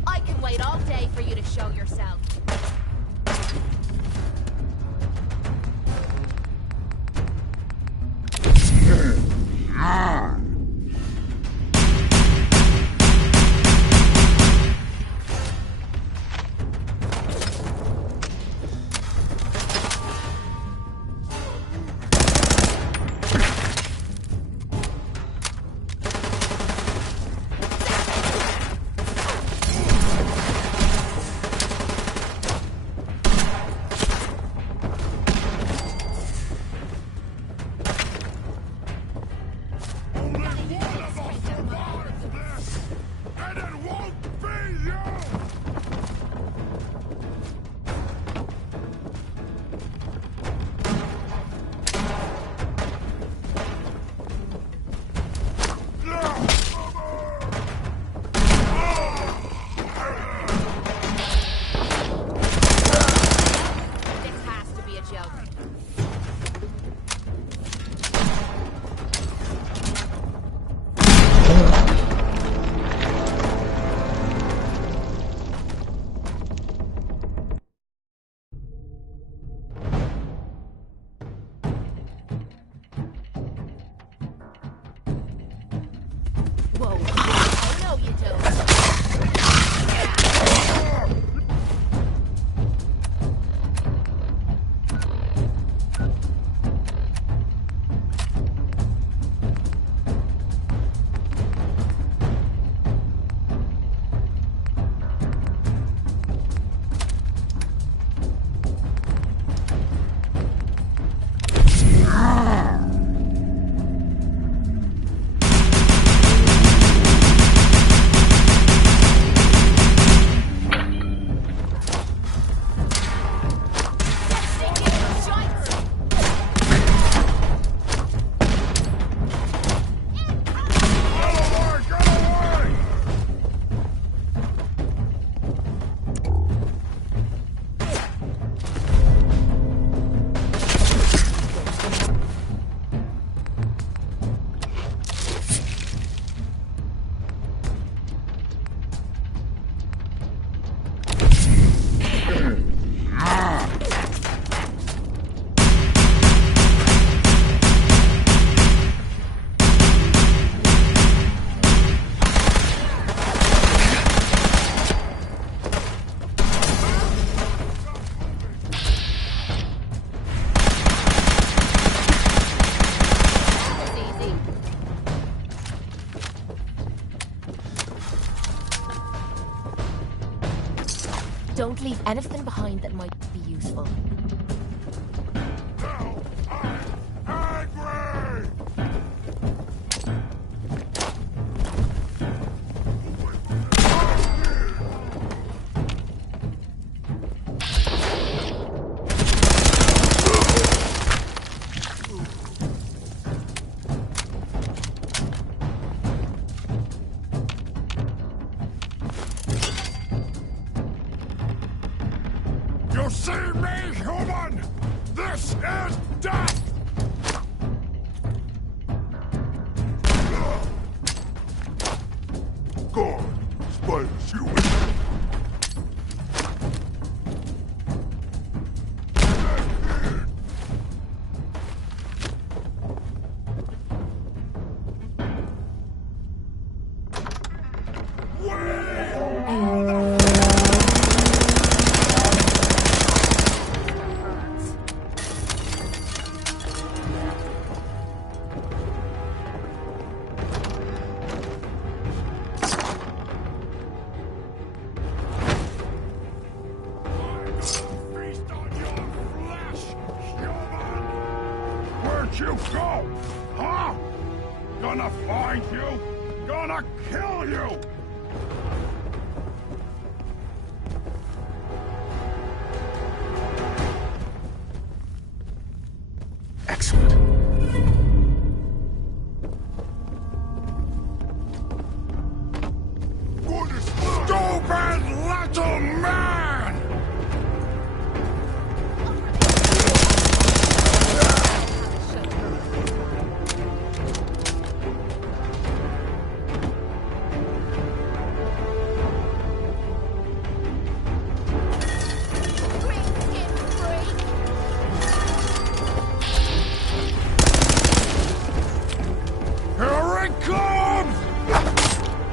I can wait all day for you to show yourself. Whoa, I know you don't. Don't leave anything behind that might be useful. You see me, human? This is death! God, spiders, you Where'd you go? Huh? Gonna find you? Gonna kill you! Excellent. Stupid little man! Here it comes!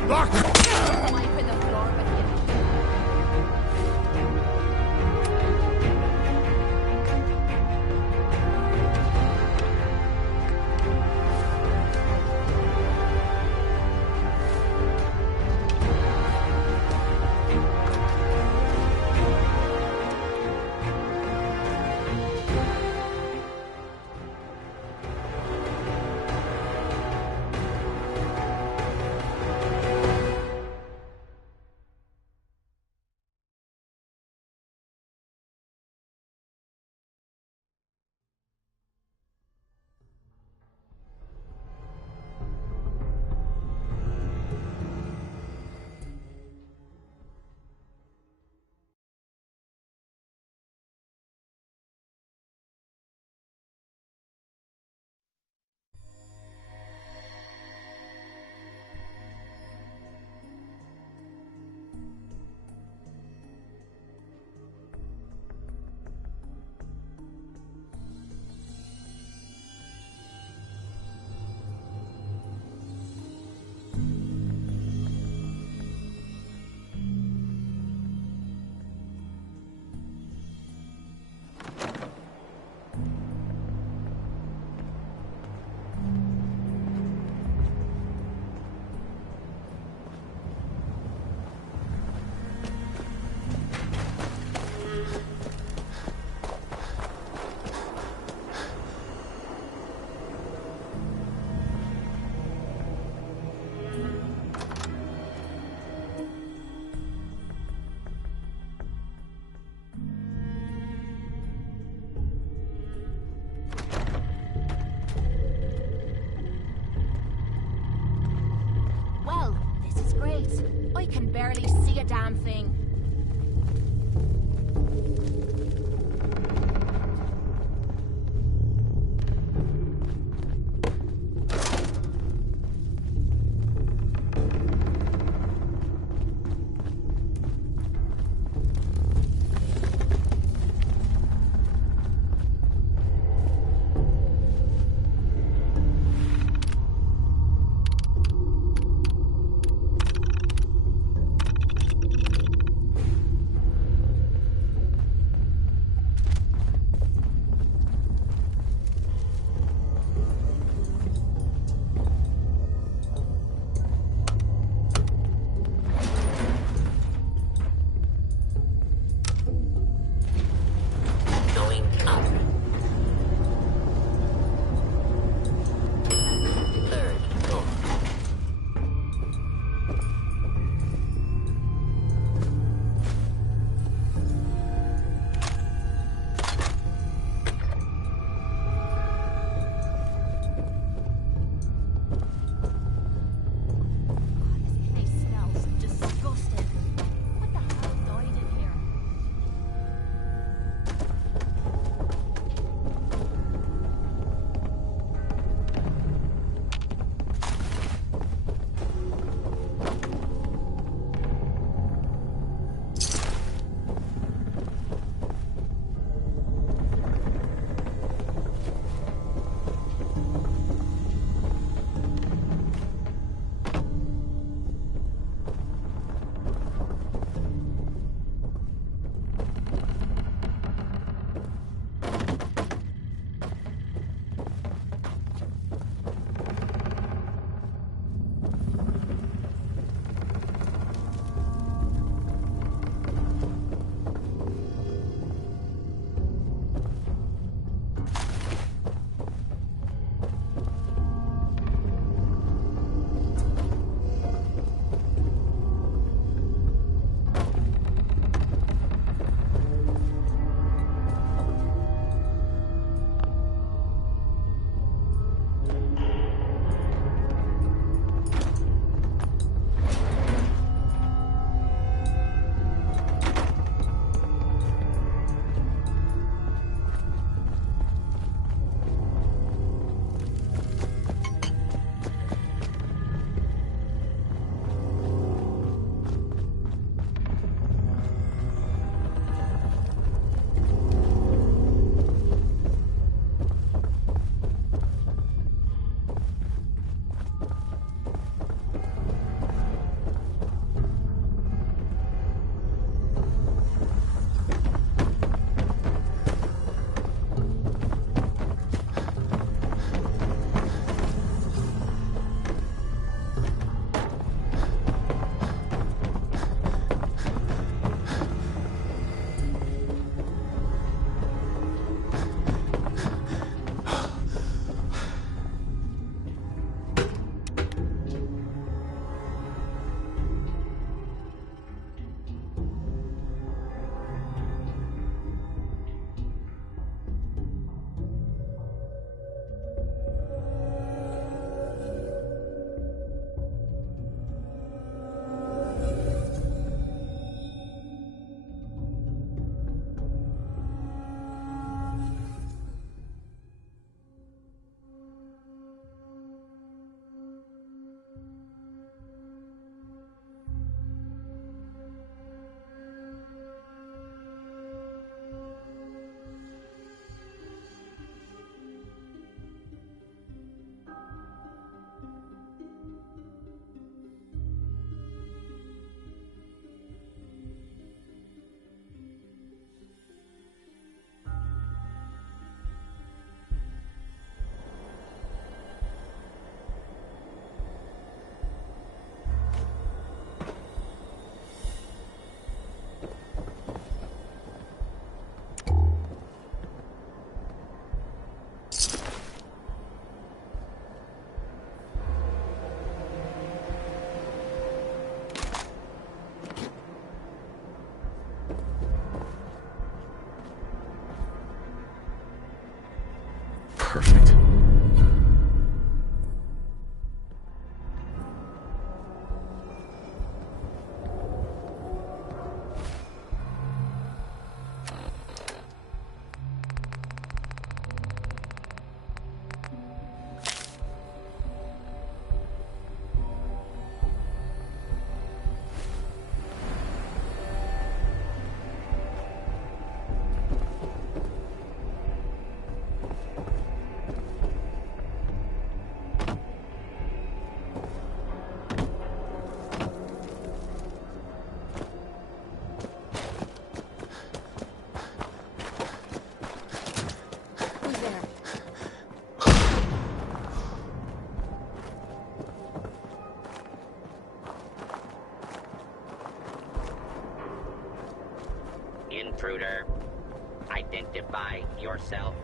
Wipe the floor with you. Well, this is great. I can barely see a damn thing. Perfect. Intruder, identify yourself.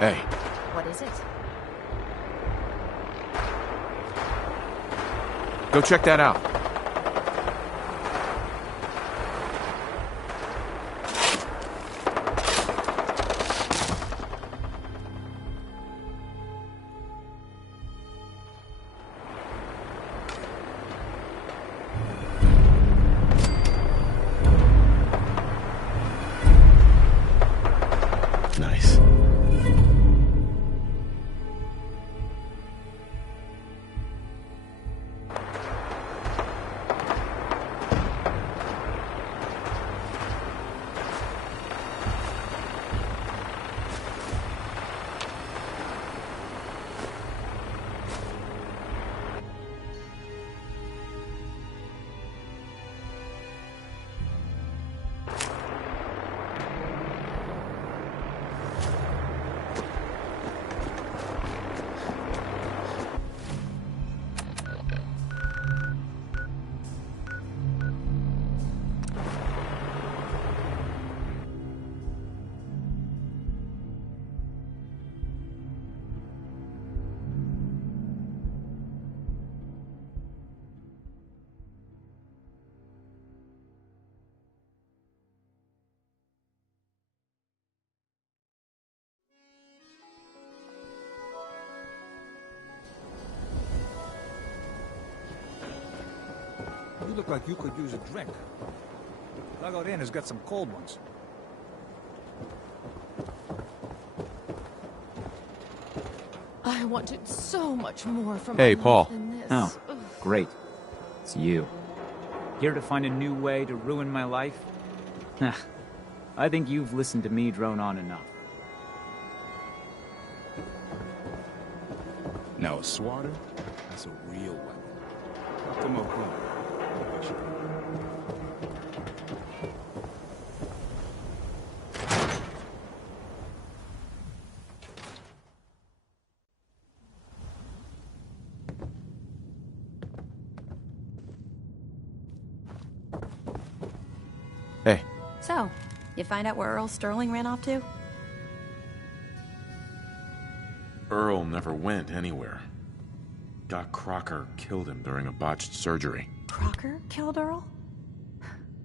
Hey. What is it? Go check that out. Nice. You look like you could use a drink. Dugout Inn has got some cold ones. I wanted so much more from Hey, my Paul. life than this. Oh, great. It's you. Here to find a new way to ruin my life? I think you've listened to me drone on enough. Now, a swatter, that's a real weapon. Come on, come on. Hey. So, you find out where Earl Sterling ran off to? Earl never went anywhere. Doc Crocker killed him during a botched surgery. Crocker killed Earl?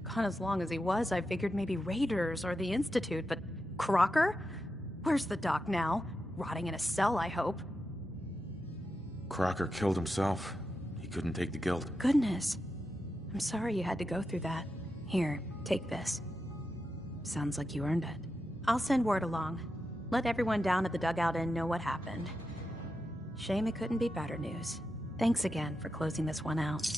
Gone as long as he was, I figured maybe Raiders or the Institute, but Crocker? Where's the doc now? Rotting in a cell, I hope. Crocker killed himself. He couldn't take the guilt. Goodness. I'm sorry you had to go through that. Here, take this. Sounds like you earned it. I'll send word along. Let everyone down at the Dugout Inn know what happened. Shame it couldn't be better news. Thanks again for closing this one out.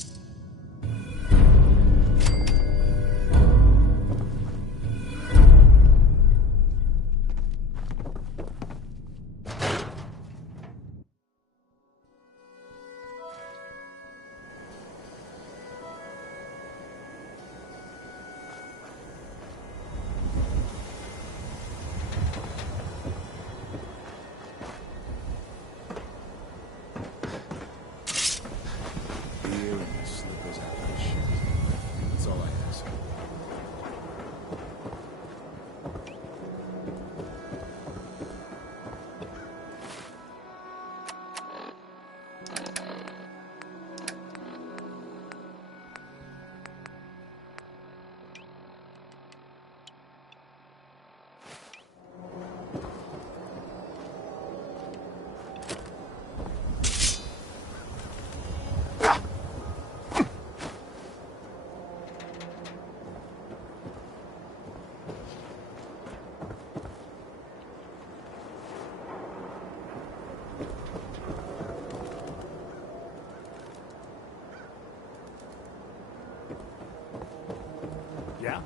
Yeah?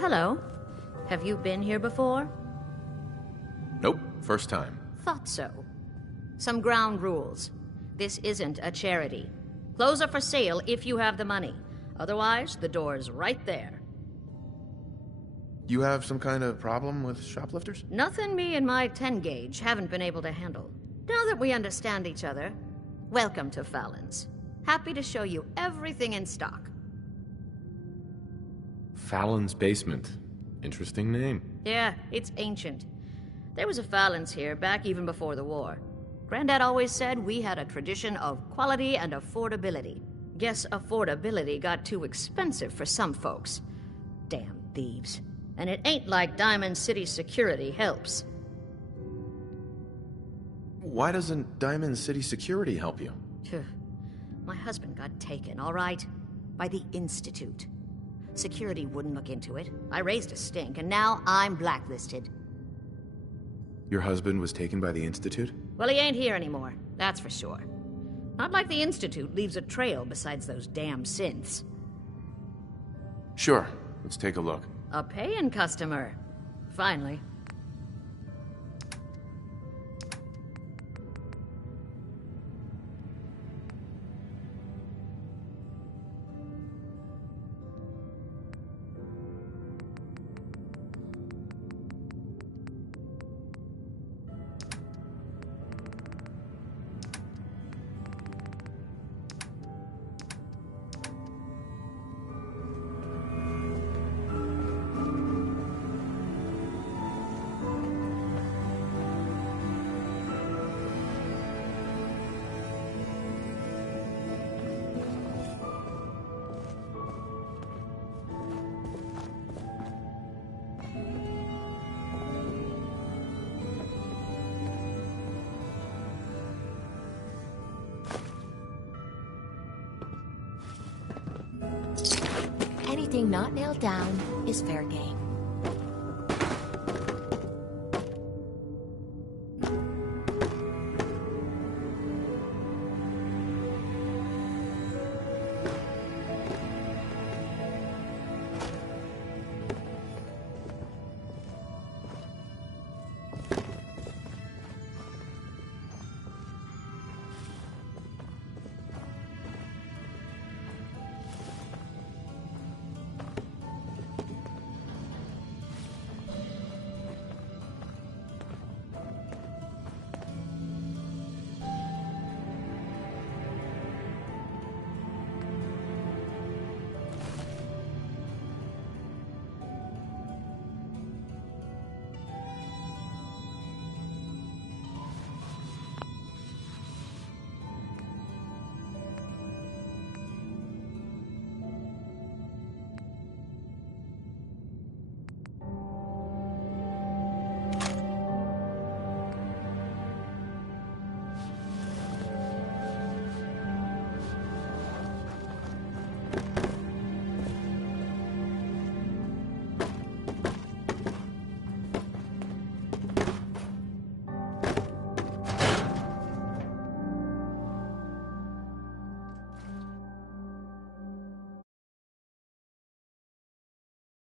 Hello. Have you been here before? Nope, first time. Thought so. Some ground rules. This isn't a charity. Clothes are for sale if you have the money. Otherwise, the door's right there. You have some kind of problem with shoplifters? Nothing me and my 10 gauge haven't been able to handle. Now that we understand each other, welcome to Fallon's. Happy to show you everything in stock. Fallon's Basement. Interesting name. Yeah, it's ancient. There was a Fallon's here back even before the war. Granddad always said we had a tradition of quality and affordability. Guess affordability got too expensive for some folks. Damn thieves. And it ain't like Diamond City security helps. Why doesn't Diamond City Security help you? My husband got taken, all right? By the Institute. Security wouldn't look into it. I raised a stink, and now I'm blacklisted. Your husband was taken by the Institute? Well, he ain't here anymore, that's for sure. Not like the Institute leaves a trail besides those damn synths. Sure, let's take a look. A paying customer. Finally. Anything not nailed down is fair game.